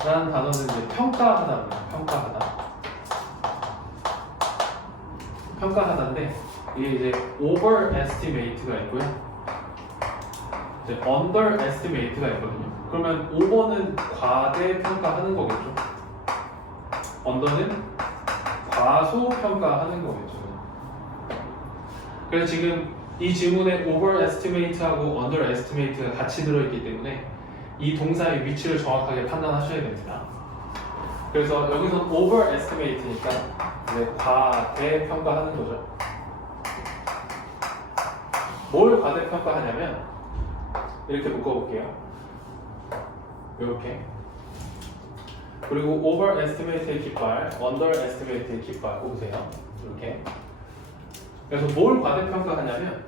라는 단어는 이제 평가하다입니다. 평가하다인데 이게 이제 overestimate가 있고요. 이제 underestimate가 있거든요. 그러면 over는 과대평가하는 거겠죠. under는 과소평가하는 거겠죠. 그래서 지금 이 지문에 overestimate하고 underestimate가 같이 들어있기 때문에 이 동사의 위치를 정확하게 판단하셔야 됩니다. 그래서 여기서 overestimate니까 이제 과대평가하는 거죠. 뭘 과대평가하냐면 이렇게 묶어볼게요. 이렇게. 그리고 overestimate의 깃발, underestimate의 깃발 꼽으세요. 이렇게. 그래서 뭘 과대평가하냐면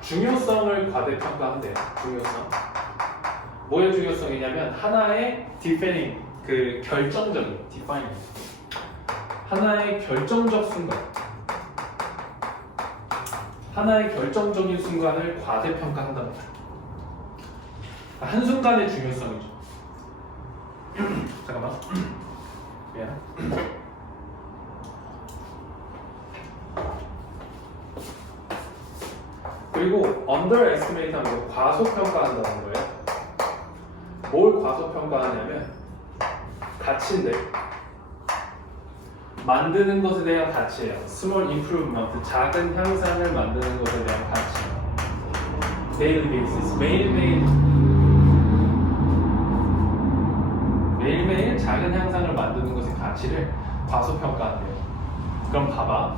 중요성을 과대평가한대요. 중요성. 뭐의 중요성이냐면 하나의 defining, 그 결정적인 defining, 하나의 결정적 순간, 하나의 결정적인 순간을 과대평가한답니다. 한순간의 중요성이죠. 잠깐만. 미안. 그리고 underestimate 하면 과소평가한다는 거예요. 뭘 과소평가하냐면 가치인데 만드는 것에 대한 가치예요. small improvement, 작은 향상을 만드는 것에 대한 가치. daily basis, 매일매일 작은 향상을 만드는 것의 가치를 과소평가한대요. 그럼 봐봐.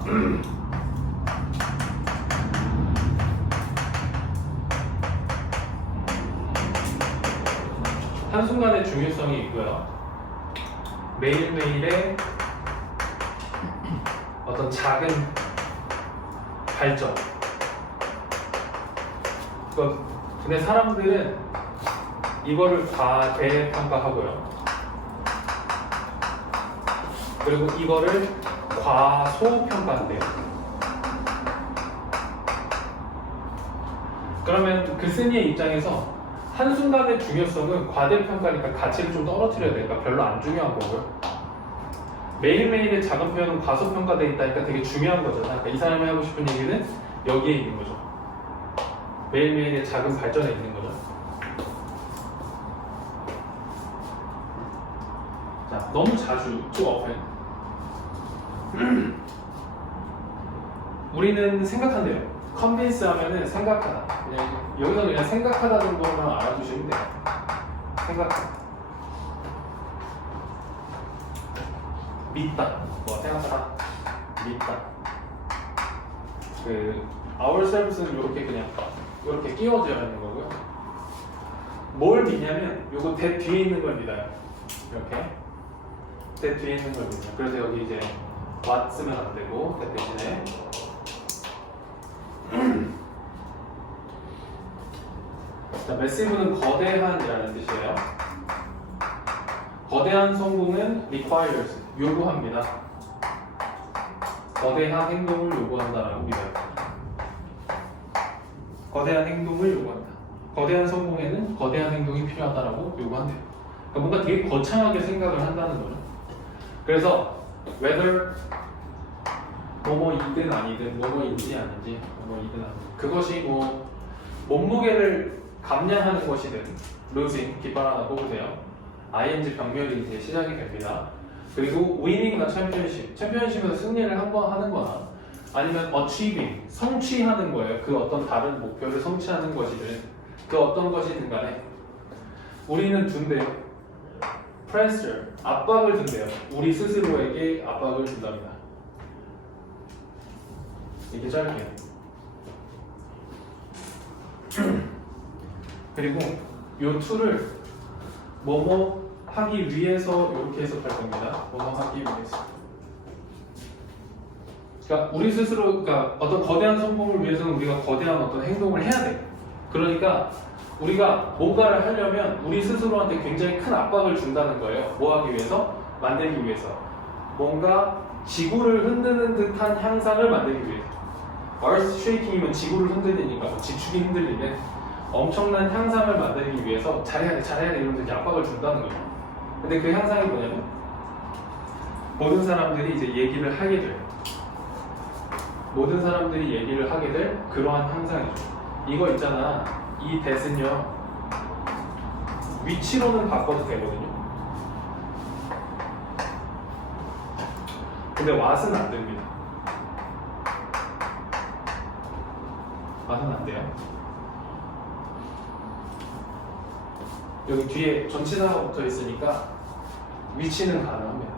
한순간의 중요성이 있고요. 매일매일의 어떤 작은 발전. 근데 사람들은 이거를 과대평가하고요. 그리고 이거를 과소평가한대요. 그러면 그 스니의 입장에서 한순간의 중요성은 과대평가니까 가치를 좀 떨어뜨려야 되니까 별로 안 중요한 거고요. 매일매일의 작은 표현은 과소평가되어 있다니까 되게 중요한 거잖아. 그러니까 이 사람이 하고 싶은 얘기는 여기에 있는 거죠. 매일매일의 작은 발전에 있는 거죠. 자, 너무 자주, too often. 우리는 생각한대요. convince 하면은 생각하다. 그냥 여기서 그냥 생각하다 정도만 알아두시면 돼요. 생각하다. 믿다. 뭐 생각하다. 믿다. 그 ourselves는 이렇게 그냥 이렇게 끼워져 있는 거고요. 뭘 믿냐면 요거 대 뒤에 있는 걸 믿어요. 이렇게 대 뒤에 있는 걸 믿어요. 그래서 여기 이제 what 쓰면 안 되고 대 대신에 자, massive는 거대한이라는 뜻이에요. 거대한 성공은 requires, 요구합니다. 거대한 행동을 요구한다라고 믿어요. 거대한 행동을 요구한다. 거대한 성공에는 거대한 행동이 필요하다라고 요구한대요. 그러니까 뭔가 되게 거창하게 생각을 한다는 거죠. 그래서 whether 뭐뭐이든 아니든 뭐뭐인지 아닌지 뭐뭐이든 아니든 그것이 뭐 몸무게를 감량하는 것이든 losing 깃발 하나 뽑으세요. ing 병렬이 이제 시작이 됩니다. 그리고 winning이나 챔피언십에서 승리를 한번 하는 거나 아니면 achieving 성취하는 거예요. 그 어떤 다른 목표를 성취하는 것이든 그 어떤 것이든 간에 우리는 둔대요. pressure 압박을 둔대요. 우리 스스로에게 압박을 준답니다. 이렇게 짧게. 그리고 요 툴을 뭐뭐 하기 위해서 이렇게 해석할 겁니다. 뭐뭐 하기 위해서. 그러니까 우리 스스로, 그러니까 어떤 거대한 성공을 위해서는 우리가 거대한 어떤 행동을 해야 돼. 그러니까 우리가 뭔가를 하려면 우리 스스로한테 굉장히 큰 압박을 준다는 거예요. 뭐 하기 위해서? 만들기 위해서. 뭔가 지구를 흔드는 듯한 향상을 만들기 위해서. Earth Shaking이면 지구를 흔들리니까 뭐 지축이 흔들리는 엄청난 향상을 만들기 위해서 잘해야 돼 이러면서 이렇게 압박을 준다는 거죠. 근데 그 향상이 뭐냐면 모든 사람들이 이제 얘기를 하게 돼요. 모든 사람들이 얘기를 하게 될 그러한 향상이죠. 이거 있잖아. 이 that은요 위치로는 바꿔도 되거든요. 근데 what은 안 됩니다. what은 안 돼요. 여기 뒤에 전치사가 붙어 있으니까 위치는 가능합니다.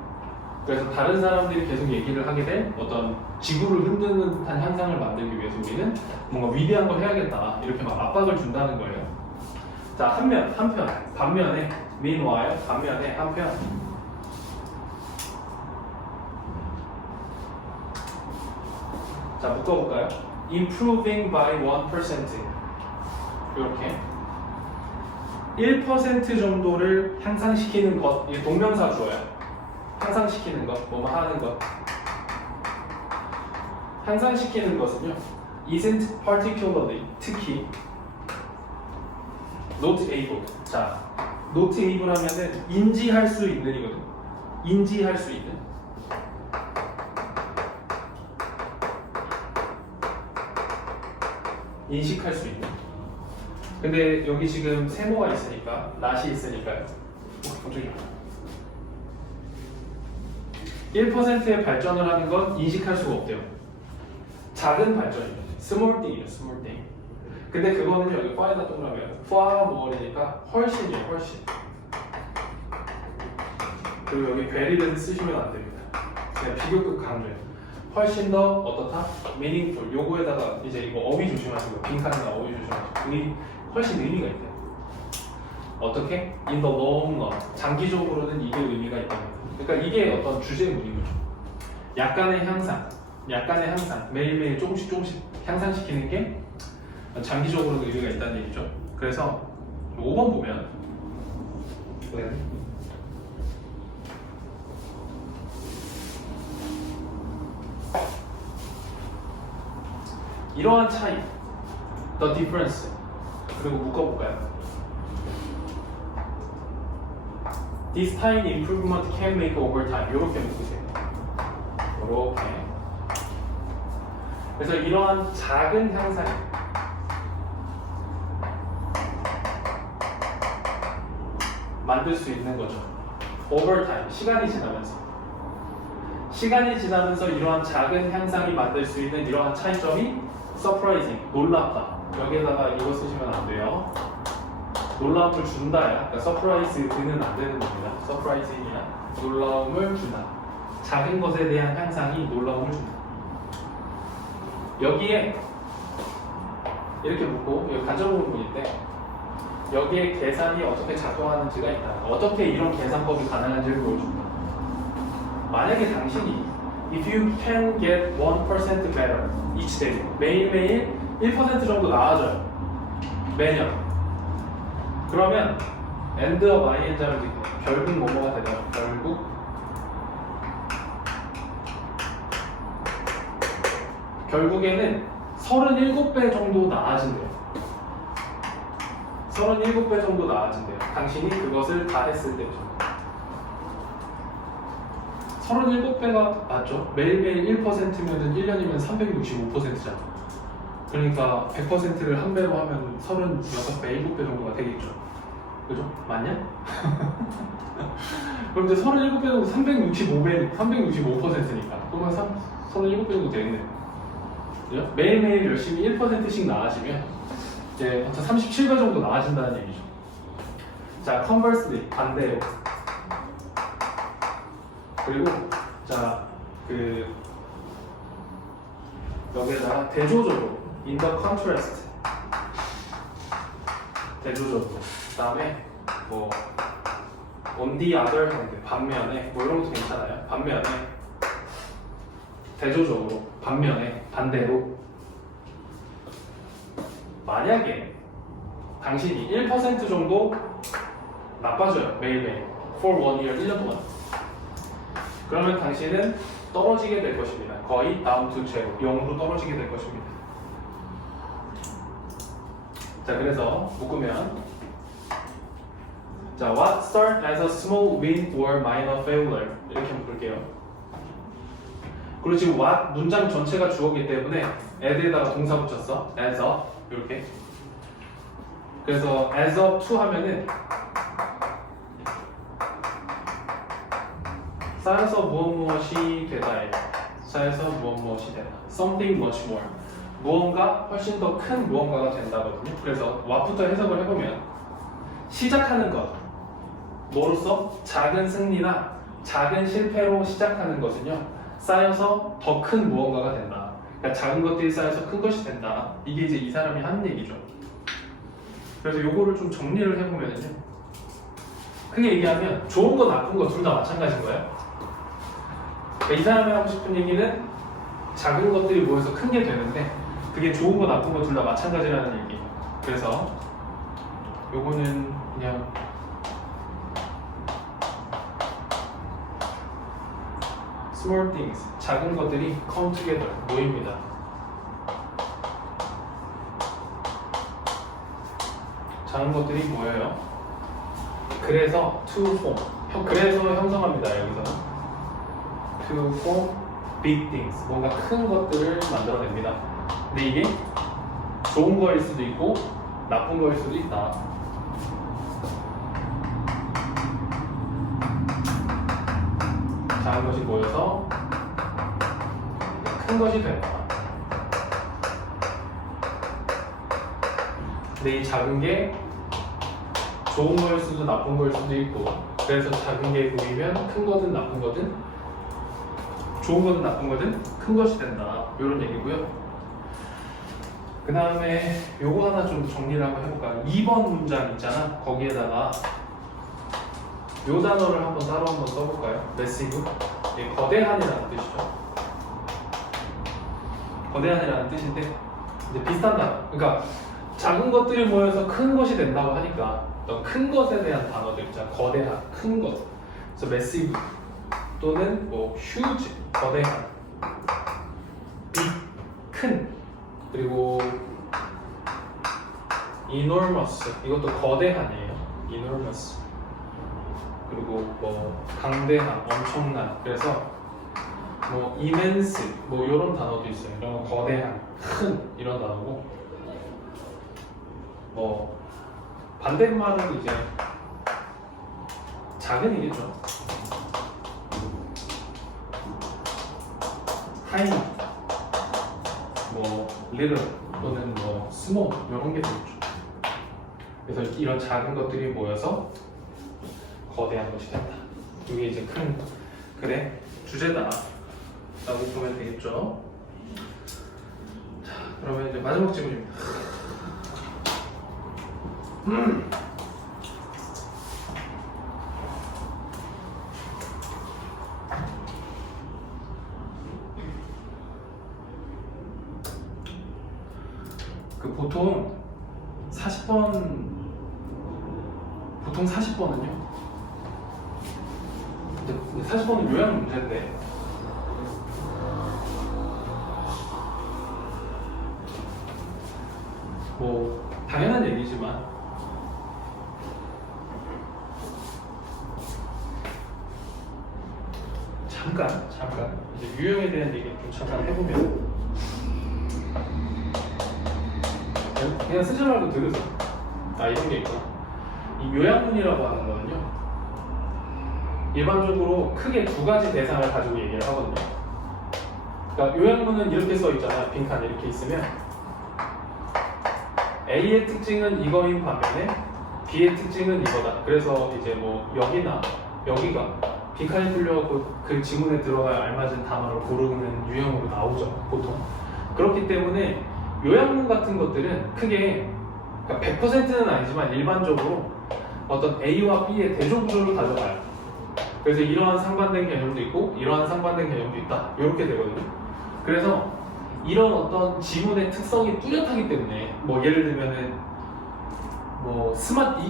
그래서 다른 사람들이 계속 얘기를 하게 될 어떤 지구를 흔드는 듯한 현상을 만들기 위해서 우리는 뭔가 위대한 걸 해야겠다 이렇게 막 압박을 준다는 거예요. 자, 한편 반면에 meanwhile 반면에 한편 자 묶어볼까요? improving by 1% 이렇게 1% 정도를 향상시키는 것, 이게 동명사 주어요. 향상시키는 것, 뭐뭐 하는 것. 향상시키는 것은요, isn't particularly, 특히, not able. 자, not able 하면은 인지할 수 있는이거든. 인지할 수 있는. 인식할 수 있는. 근데 여기 지금 세모가 있으니까 not이 있으니까요. 갑자기 1%의 발전을 하는 건 인식할 수가 없대요. 작은 발전입니다. small thing이에요. small thing. 근데 그거는요. 여기 far에다 동그라미에요. far more이니까 훨씬이에요. 훨씬. 그리고 여기 very를 쓰시면 안 됩니다. 그냥 비교급 강조해요. 훨씬 더 어떻다? meaningful. 요거에다가 이제 이거 어휘 조심하시고 빈칸이나 어휘 조심하시고 훨씬 의미가 있대요. 어떻게? In the long run. 장기적으로는 이게 의미가 있답니다. 그러니까 이게 어떤 주제문인 거죠. 약간의 향상. 약간의 향상, 매일매일 조금씩 향상시키는 게 장기적으로 의미가 있다는 얘기죠. 그래서 5번 보면 이러한 차이, the difference, 그리고 묶어볼까요? This tiny improvement can make over time. 이렇게 묶으세요. 이렇게. 그래서 이러한 작은 향상이 만들 수 있는 거죠. over time. 시간이 지나면서 이러한 작은 향상이 만들 수 있는 이러한 차이점이 surprising, 놀랍다. 여기에다가 이거 쓰시면 안 돼요. 놀라움을 준다야. 그러니까 surprise는 안 되는 겁니다. surprising이나 놀라움을 준다. 작은 것에 대한 향상이 놀라움을 준다. 여기에 이렇게 묻고 여기 간접 부분인데 여기에 계산이 어떻게 작동하는지가 있다. 어떻게 이런 계산법이 가능한지를 보여줍니다. 만약에 당신이 if you can get 1% better each day 매일매일 1% 정도 나아져요. 매년. 그러면 end of IN자를 듣고 결국 뭐뭐가 되죠? 결국에는 37배 정도 나아진대요. 37배 정도 나아진대요. 당신이 그것을 다 했을 때죠. 37배가 맞죠? 매일매일 1%면 1년이면 365%잖아. 그러니까 100%를 한 배로 하면 36배, 7배 정도가 되겠죠. 그죠? 맞냐? 그럼 이제 37배는 365배, 365%니까. 그러면 37배 정도 되겠네. 그죠? 매일매일 열심히 1%씩 나아지면 이제 37배 정도 나아진다는 얘기죠. 자, conversely, 반대로. 그리고, 자, 여기에다가 대조적으로, in the contrast. 대조적으로. 그 다음에, on the other hand, 반면에, 이런 것도 괜찮아요. 반면에, 대조적으로, 반면에, 반대로. 만약에 당신이 1% 정도 나빠져요. 매일매일. for 1 year, 1년 동안. 그러면 당신은 떨어지게 될 것입니다. 거의 down to 0으로 떨어지게 될 것입니다. 자, 그래서 묶으면 자, what start as a small win or minor failure 이렇게 묶을게요. 그리고 지금 what 문장 전체가 주어이기 때문에 add에다가 동사 붙였어. as of 이렇게. 그래서 as of to 하면은 쌓여서 무엇이 되다예요. 쌓여서 무엇이 되다. Something much more. 무언가 훨씬 더 큰 무언가가 된다거든요. 그래서 what부터 해석을 해보면 시작하는 것. 뭐로써? 작은 승리나 작은 실패로 시작하는 것은요. 쌓여서 더 큰 무언가가 된다. 그러니까 작은 것들이 쌓여서 큰 것이 된다. 이게 이제 이 사람이 하는 얘기죠. 그래서 요거를 좀 정리를 해보면요. 크게 얘기하면 좋은 거 나쁜 거 둘 다 마찬가지인 거예요. 이 사람이 하고 싶은 얘기는 작은 것들이 모여서 큰 게 되는데 그게 좋은 거 나쁜 거 둘 다 마찬가지라는 얘기. 그래서 요거는 그냥 small things, 작은 것들이 come together, 모입니다. 작은 것들이 모여요. 그래서 to form, 그래서 형성합니다. 여기서 to form big things, 뭔가 큰 것들을 만들어냅니다. 근데 이게 좋은 거일 수도 있고 나쁜 거일 수도 있다. 작은 것이 모여서 큰 것이 된다. 근데 이 작은 게 좋은 거일 수도 나쁜 거일 수도 있고, 그래서 작은 게 모이면 큰 거든 나쁜 거든 좋은 거든 나쁜 거든 큰 것이 된다. 이런 얘기고요. 그 다음에 요거 하나 좀 정리를 한번 해볼까요? 2번 문장 있잖아. 거기에다가 요 단어를 한번 따로 한번 써볼까요? 매시브. 예, 거대한이라는 뜻이죠. 거대한이라는 뜻인데 이제 비슷한 단어. 그러니까 작은 것들이 모여서 큰 것이 된다고 하니까 어떤 큰 것에 대한 단어들 있잖아. 거대한, 큰 것. 그래서 massive 또는 뭐 huge, 거대한, big, 큰, 그리고 enormous, 이것도 거대한이에요. enormous. 그리고 뭐 강대한, 엄청난. 그래서 뭐 immense, 뭐 이런 단어도 있어요. 이런 거 거대한, 큰 이런 단어고. 뭐 반대말은 이제 작은이겠죠. tiny, 뭐 little 또는 뭐 small 이런 게 되겠죠. 그래서 이런 작은 것들이 모여서 거대한 것이 된다. 이게 이제 큰 글의 주제다라고 보면 되겠죠. 자, 그러면 이제 마지막 질문입니다. 그 보통 40번은요. 40번은 요약 문제인데 뭐 당연한 얘기지만 잠깐 이제 유형에 대한 얘기 좀 잠깐 해보면 그냥 쓰지 말고 들으세요. 이런 게 있구나. 이 요약문이라고 하는 거는요, 일반적으로 크게 두 가지 대상을 가지고 얘기를 하거든요. 그러니까 요약문은 이렇게 써 있잖아요. 빈칸 이렇게 있으면 A의 특징은 이거인 반면에 B의 특징은 이거다. 그래서 이제 뭐 여기나 여기가 빈칸이 뚫려갖고 그 지문에 들어갈 알맞은 단어를 고르는 유형으로 나오죠, 보통. 그렇기 때문에 요약문 같은 것들은 크게, 그러니까 100%는 아니지만 일반적으로 어떤 A와 B의 대조구조를 가져가요. 그래서 이러한 상반된 개념도 있고 이러한 상반된 개념도 있다, 이렇게 되거든요. 그래서 이런 어떤 지문의 특성이 뚜렷하기 때문에 뭐 예를 들면은 뭐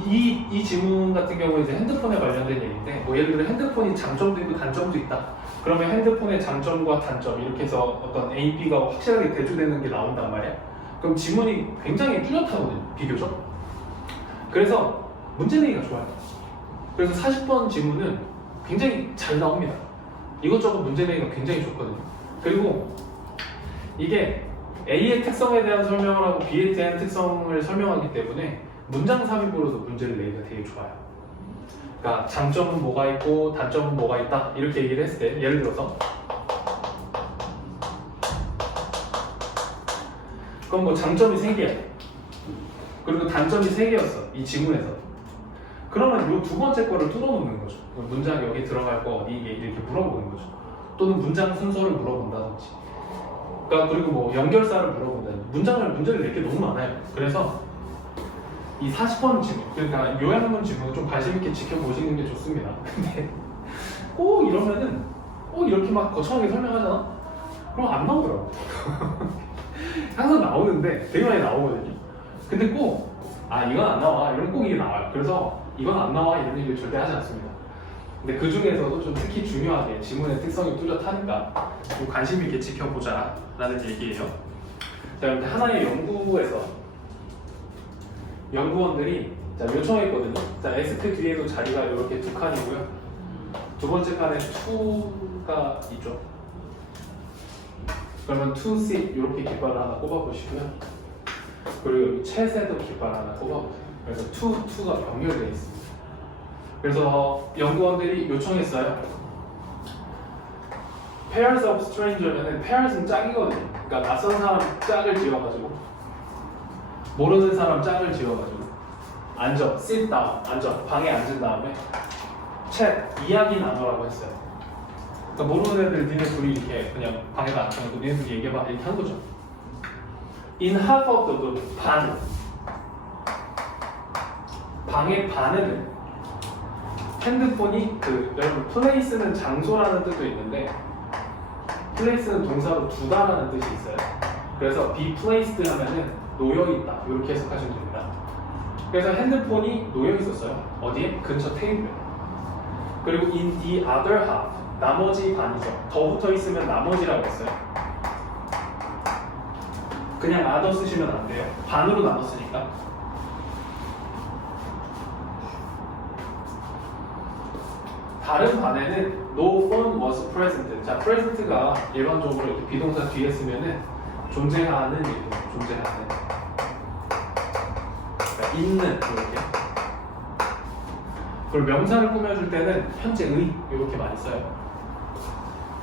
이 지문 같은 경우에 이제 핸드폰에 관련된 얘기인데, 뭐 예를 들어 핸드폰이 장점도 있고 단점도 있다. 그러면 핸드폰의 장점과 단점 이렇게 해서 어떤 A, B가 확실하게 대조되는 게 나온단 말이야. 그럼 지문이 굉장히 뚜렷하거든요, 비교적. 그래서 문제 내기가 좋아요. 그래서 40번 지문은 굉장히 잘 나옵니다. 이것저것 문제 내기가 굉장히 좋거든요. 그리고 이게 A의 특성에 대한 설명을 하고 B에 대한 특성을 설명하기 때문에 문장 삽입으로도 문제를 내기가 되게 좋아요. 그러니까 장점은 뭐가 있고 단점은 뭐가 있다, 이렇게 얘기를 했을 때, 예를 들어서 그럼 뭐 장점이 3개야. 그리고 단점이 3개였어, 이 지문에서. 그러면 이 두 번째 거를 뚫어놓는 거죠. 문장 여기 들어갈 거 어디, 이렇게 물어보는 거죠. 또는 문장 순서를 물어본다든지. 그러니까 그리고 뭐 연결사를 물어본다든지. 문제를 낼 게 너무 많아요. 그래서 이 40번 지문, 그러니까 요약문 지문을 좀 관심 있게 지켜보시는 게 좋습니다. 근데 꼭 이러면은 이렇게 막 거창하게 설명하잖아? 그럼 안 나오더라고. 항상 나오는데 되게 많이 나오거든요. 근데 꼭 이건 안 나와, 이런 꼭 이게 나와요. 그래서 이건 안 나와, 이런 얘기를 절대 하지 않습니다. 근데 그 중에서도 좀 특히 중요하게 지문의 특성이 뚜렷하니까 좀 관심 있게 지켜보자 라는 얘기예요. 자, 이렇게 하나의 연구에서 연구원들이 요청했거든요. 자, S크 뒤에도 자리가 이렇게 2칸이고요. 두 번째 칸에 2가 있죠. 그러면 2seat 이렇게 깃발을 하나 꼽아보시고요. 그리고 여기 채세도 깃발 하나 꼽아보세요. 그래서 2가 연결되어 있습니다. 그래서 연구원들이 요청했어요. Pairs of stranger면은 pairs는 짝이거든요. 그러니까 낯선 사람 짝을 지어가지고 모르는 사람 짝을 지어가지고 앉아, sit down, 앉아, 방에 앉은 다음에 chat, 이야기 나누라고 했어요. 그러니까 모르는 애들 니네 둘이 이렇게 그냥 방에다 앉혀놓고 니네 둘이 얘기해봐, 이렇게 한 거죠. In half of the room, 반. 방의 반에는 핸드폰이 여러분 place는 장소라는 뜻도 있는데 place는 동사로 두다라는 뜻이 있어요. 그래서 be placed 하면은 놓여 있다 이렇게 해석하시면 됩니다. 그래서 핸드폰이 놓여 있었어요. 어디에? 근처 테이블에. 그리고 in the other half 나머지 반이죠. 더 붙어 있으면 나머지라고 했어요. 그냥 other 쓰시면 안 돼요. 반으로 나눴으니까. 다른 반에는 no phone was present. 자, present가 일반적으로 이렇게 비동사 뒤에 쓰면은 존재하는 얘기예요. 존재하는. 그러니까 있는 이렇게. 그리고 명사를 꾸며줄 때는 현재의 이렇게 많이 써요.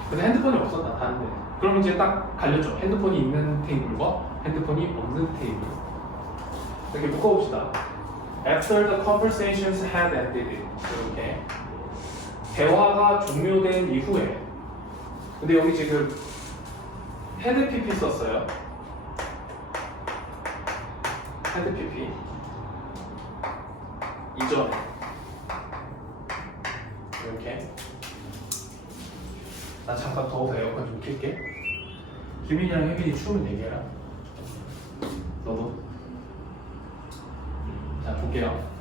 근데 핸드폰이 없었다 다른데. 그럼 이제 딱 갈렸죠. 핸드폰이 있는 테이블과 핸드폰이 없는 테이블. 이렇게 묶어봅시다. After the conversations had ended. 이렇게. 대화가 종료된 이후에. 근데 여기 지금 헤드 PP 썼어요. 헤드 PP. 이전에. 이렇게. 나 잠깐 더워서 에어컨 좀 켤게. 김민이랑 혜빈이 추우면 얘기해라. 너도. 자, 볼게요.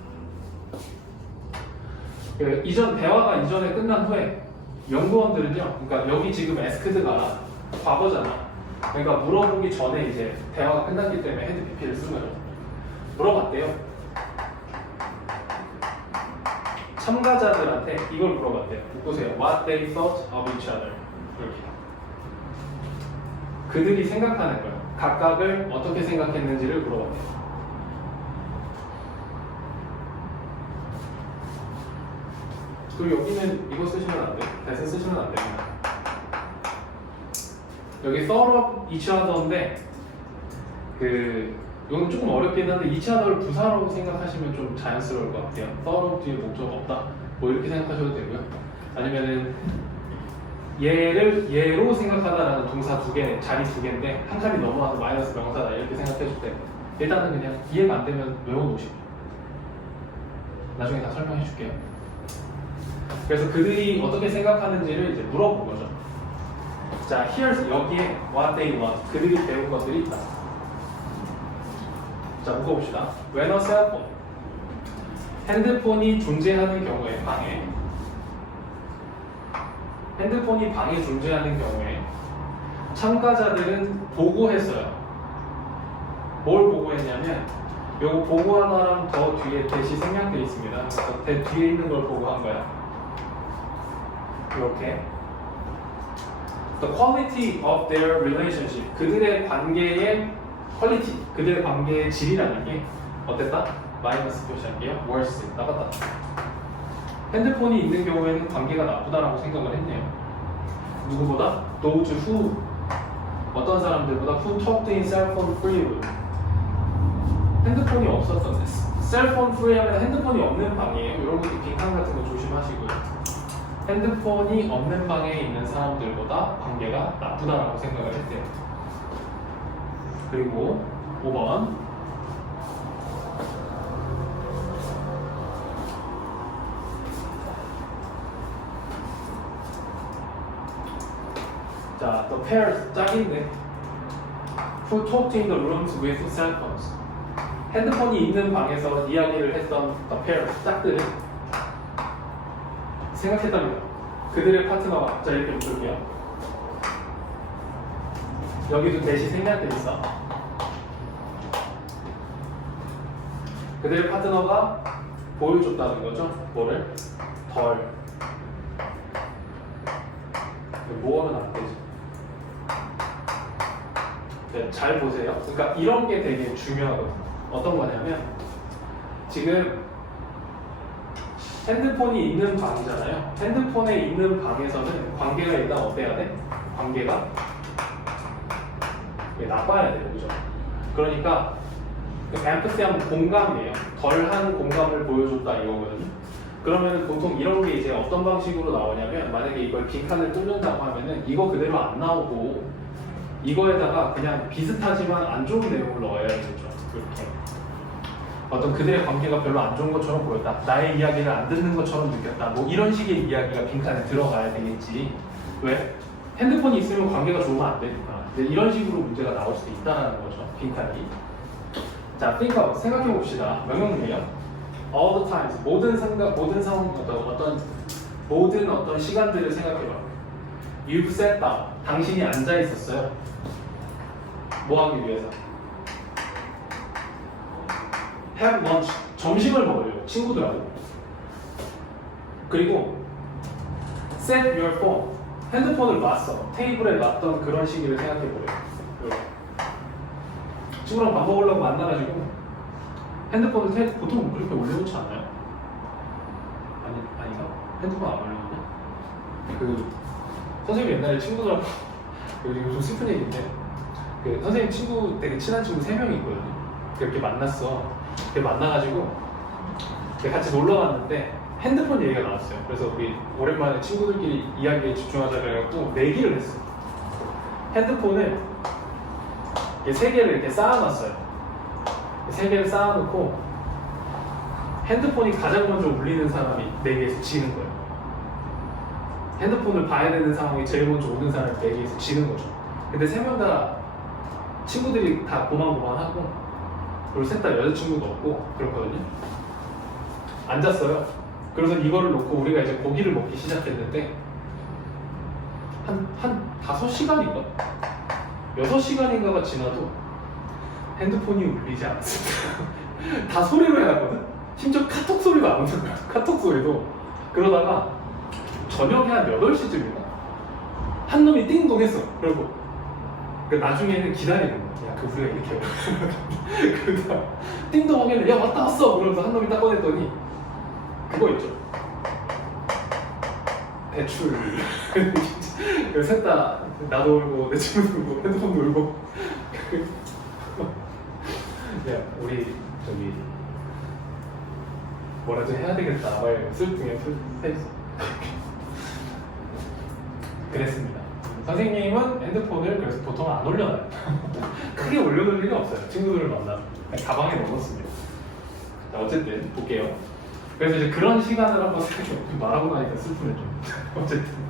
그 이전 대화가 이전에 끝난 후에 연구원들은요, 그러니까 여기 지금 asked가 과거잖아. 그러니까 물어보기 전에 이제 대화가 끝났기 때문에 헤드 PP를 쓴 거죠. 물어봤대요. 참가자들한테 이걸 물어봤대요. 보세요. What they thought of each other. 이렇게. 그들이 생각하는 거예요. 각각을 어떻게 생각했는지를 물어봤대요. 그리고 여기는 이거 쓰시면 안 돼요. 대신 쓰시면 안 됩니다. 여기 thought of each other인데 이건 조금 어렵긴 한데 each other를 부사라고 생각하시면 좀 자연스러울 것 같아요. thought of 뒤에 목적 없다. 뭐 이렇게 생각하셔도 되고요. 아니면은 얘로 생각하다라는 동사 두 개, 자리 두 개인데 한 칸이 넘어와서 마이너스 명사다 이렇게 생각해 줄 때 일단은 그냥 이해가 안 되면 외워놓으시고 나중에 다 설명해 줄게요. 그래서 그들이 어떻게 생각하는지를 이제 물어본 거죠. 자, here's 여기에 what they want. 그들이 배운 것들이 있다. 자, 묶어봅시다. When a cell phone. 핸드폰이 존재하는 경우에 방에. 핸드폰이 방에 존재하는 경우에 참가자들은 보고했어요. 뭘 보고했냐면 요거 보고 하나랑 더 뒤에 대시 생략돼 있습니다. 그래서 뒤에 있는 걸 보고한 거야. 이렇게 The quality of their relationship. 그들의 관계의 퀄리티, 그들의 관계의 질이라는 게 어땠다? 마이너스 표시할게요. worse, 나빴다. 핸드폰이 있는 경우에는 관계가 나쁘다라고 생각을 했네요. 누구보다? those who 어떤 사람들보다 who talked in cell phone free room. 핸드폰이 없었던 셀폰 프리 하면 핸드폰이 없는 방이에요. 이런 것도 빈칸 같은 거 조심하시고요. 핸드폰이 없는 방에 있는 사람들보다 관계가 나쁘다라고 생각을 했대요. 그리고 5번 자, the pairs 짝인데 who talked in the rooms with cell phones. 핸드폰이 있는 방에서 이야기를 했던 the pairs 짝들은 생각했답니다. 그들의 파트너가 자 이렇게 묶을게요. 여기도 대시 생략돼 있어. 그들의 파트너가 보여줬다는 거죠. 뭐를? 덜. 뭐하면 안 되지? 네, 잘 보세요. 그러니까 이런 게 되게 중요하거든요. 어떤 거냐면 지금 핸드폰이 있는 방이잖아요. 핸드폰에 있는 방에서는 관계가 일단 어때야 돼? 관계가 나빠야 돼요. 그죠? 그러니까 empathy하면 공감이에요. 덜한 공감을 보여줬다 이거거든요. 그러면 보통 이런 게 이제 어떤 방식으로 나오냐면 만약에 이걸 빈칸을 뚫는다고 하면은 이거 그대로 안 나오고 이거에다가 그냥 비슷하지만 안 좋은 내용을 넣어야 되죠. 이렇게 어떤 그들의 관계가 별로 안 좋은 것처럼 보였다. 나의 이야기를 안 듣는 것처럼 느꼈다. 뭐 이런 식의 이야기가 빈칸에 들어가야 되겠지. 왜? 핸드폰이 있으면 관계가 좋으면 안 되니까. 근데 이런 식으로 문제가 나올 수도 있다는 거죠. 빈칸이. 자, think of, 생각해 봅시다. 명령문이에요. all the times, 모든 상황, 모든 어떤 시간들을 생각해봐. You've sat down, 당신이 앉아 있었어요. 뭐 하기 위해서? Have lunch, 점심을 먹으려고 친구들하고. 그리고 set your phone, 핸드폰을 놨어. 테이블에 놨던 그런 시기를 생각해보래요. 친구랑 밥 먹으려고 만나가지고 핸드폰을 보통 그렇게 올려놓지 않나요? 아닌가? 핸드폰 안 올려놓나? 그 선생님 옛날에 친구들하고 요즘 슬픈 얘기인데 그 선생님 친구 되게 친한 친구 3명이 있거든요. 그렇게 만났어. 그렇게 만나가지고 같이 놀러 갔는데 핸드폰 얘기가 나왔어요. 그래서 우리 오랜만에 친구들끼리 이야기에 집중하자 그래갖고 내기를 했어. 핸드폰을 3개를 이렇게 쌓아놨어요. 3개를 쌓아놓고 핸드폰이 가장 먼저 울리는 사람이 내기에서 지는 거예요. 핸드폰을 봐야 되는 상황이 제일 먼저 오는 사람이 내기에서 지는 거죠. 근데 3명 다 친구들이 다 고만고만하고 그리고 셋 다 여자친구도 없고 그렇거든요. 앉았어요. 그래서 이거를 놓고 우리가 이제 고기를 먹기 시작했는데 한 5시간인가? 6시간인가가 지나도 핸드폰이 울리지 않습니다. 다 소리로 해놨거든? 심지어 카톡 소리도 안 오는 거야. 카톡 소리도. 그러다가 저녁에 한 8시쯤인가? 한 놈이 띵동 했어. 그리고 나중에는 기다리는 거야. 야, 우리가 이렇게 그러다 띵동 하길래 야, 왔다 왔어! 그러면서 한 놈이 딱 꺼냈더니 그거 있죠. 대출. 셋 다 나도 울고 내 친구도 울고 핸드폰도 울고. 야, 우리 저기 뭐라도 해야 되겠다. 말 슬프게 셋 그랬습니다. 선생님은 핸드폰을 그래서 보통 안 올려놔요. 크게 올려놓을 일이 없어요. 친구들을 만나면 가방에 넣어놓습니다. 자, 어쨌든 볼게요. 그래서 이제 그런 시간을 한번 생각해볼게요. 말하고 나니까 슬프네 좀. 어쨌든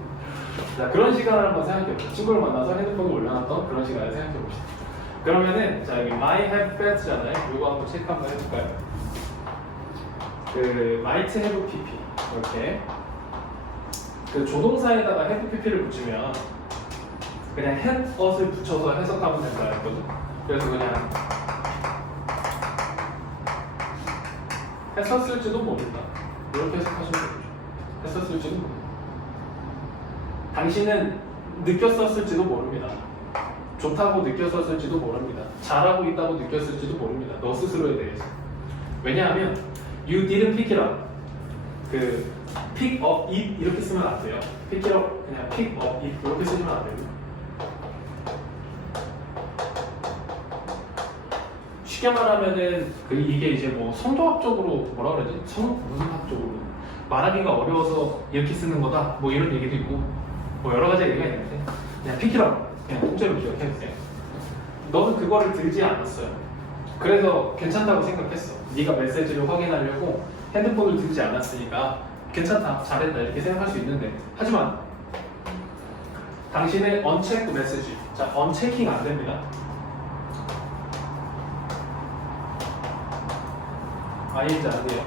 자, 그런 시간을 한번 생각해볼게요. 친구를 만나서 핸드폰을 올려놨던 그런 시간을 생각해봅시다. 그러면은 자, 여기 my have fet잖아요. 이거 한번 체크 한번 해볼까요? 그 might have pp 이렇게 그 조동사에다가 have pp를 붙이면 그냥 had us을 붙여서 해석하면 된다 했거든. 그래서 그냥 했었을지도 모른다. 이렇게 해석하시면 되죠. 했었을지도 모른다. 당신은 느꼈었을지도 모릅니다. 좋다고 느꼈었을지도 모릅니다. 잘하고 있다고 느꼈을지도 모릅니다. 너 스스로에 대해서. 왜냐하면 you didn't pick it up. 그 pick up it 이렇게 쓰면 안 돼요. pick it up 그냥 pick up it 이렇게 쓰면 안 돼요. 쉽게 말하면은 이게 이제 뭐 성조합적으로 뭐라 그러지? 무슨학적으로 말하기가 어려워서 이렇게 쓰는 거다. 뭐 이런 얘기도 있고 뭐 여러 가지 얘기가 있는데 그냥 pick it up 그냥 통째로 기억해주세요. 너는 그거를 들지 않았어요. 그래서 괜찮다고 생각했어. 네가 메시지를 확인하려고 핸드폰을 들지 않았으니까 괜찮다, 잘했다 이렇게 생각할 수 있는데 하지만 당신의 unchecked 메시지, 자, unchecking 안 됩니다. ING 안 돼요.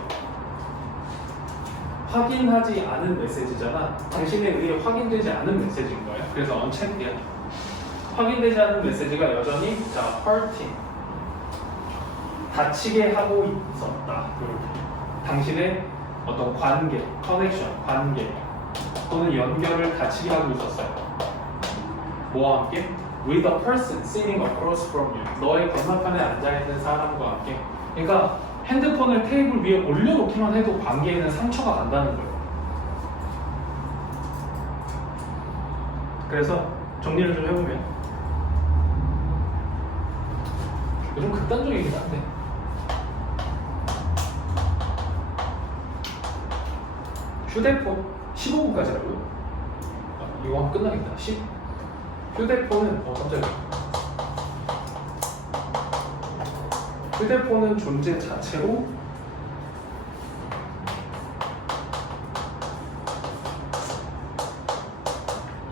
확인하지 않은 메시지잖아. 당신에 의해 확인되지 않은 메시지인 거예요. 그래서 unchecked이야. 확인되지 않은 메시지가 여전히 자, hurting 다치게 하고 있었다. 당신의 어떤 관계, 커넥션, 관계 또는 연결을 다치게 하고 있었어요. 뭐와 함께? With a person sitting across from you. 너의 건너편에 앉아있는 사람과 함께. 그러니까 핸드폰을 테이블 위에 올려놓기만 해도 관계에는 상처가 간다는 거예요. 그래서 정리를 좀 해보면 좀 극단적이긴 한데 휴대폰 15분까지라고요? 이거 하면 끝나겠다. 휴대폰은 깜짝이야. 휴대폰은 존재 자체로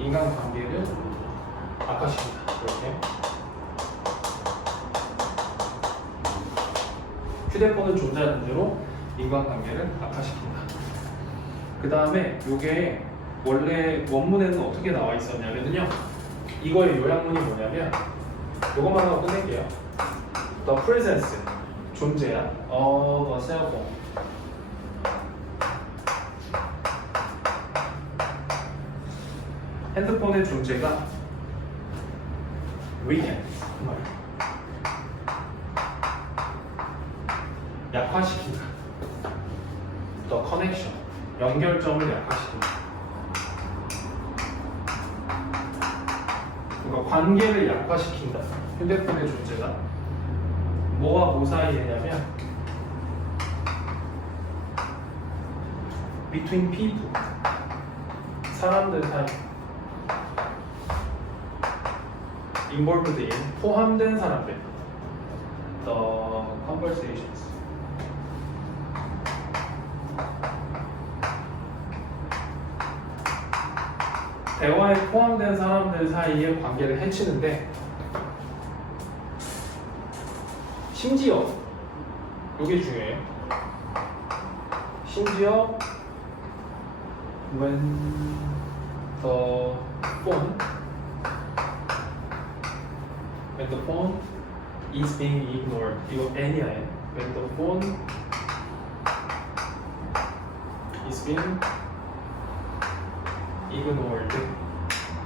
인간관계를 악화시킨다. 이렇게. 휴대폰은 존재하는 대로 인간관계를 악화시킨다. 그 다음에 이게 원래 원문에는 어떻게 나와 있었냐면요. 이거의 요약문이 뭐냐면 이것만 하고 끝낼게요. The presence, 존재야, of a cell phone. 핸드폰의 존재가 weaken, 약화시킨다. The connection, 연결점을 약화시킨다. 그러니까 관계를 약화시킨다. 휴대폰의 존재가 뭐와 뭐 사이에냐면 between people, 사람들 사이, involved in, 포함된 사람들, the conversations. 대화에 포함된 사람들 사이의 관계를 해치는데, 심지어 이게 중요해요. 심지어 when the phone is being ignored. 이거 N이야. When the phone is being ignored.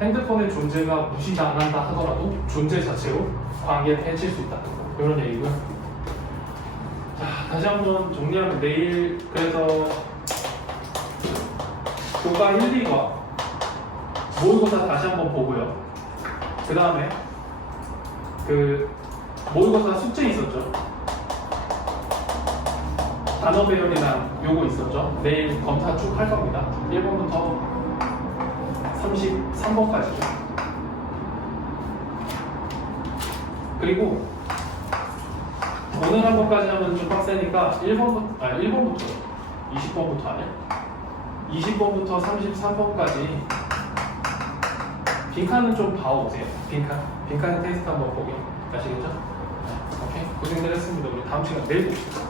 핸드폰의 존재가 무시당한다 하더라도 존재 자체로 관계를 해칠 수 있다. 이런 얘기고요. 자, 다시 한번 정리하면 내일 그래서 교과 1, 2과 모의고사 다시 한번 보고요. 그 다음에 그 모의고사 숙제 있었죠. 단어 배열이랑 요거 있었죠. 내일 검사 쭉 할 겁니다. 1번부터 33번까지죠. 그리고 오늘 한 번까지 하면 좀 빡세니까 1번부터 20번부터 하네. 20번부터 33번까지 빈칸은 좀 봐오세요. 빈칸의 테스트 한번 보게. 아시겠죠? 네, 오케이. 고생들 했습니다. 우리 다음 시간 내일 봅시다.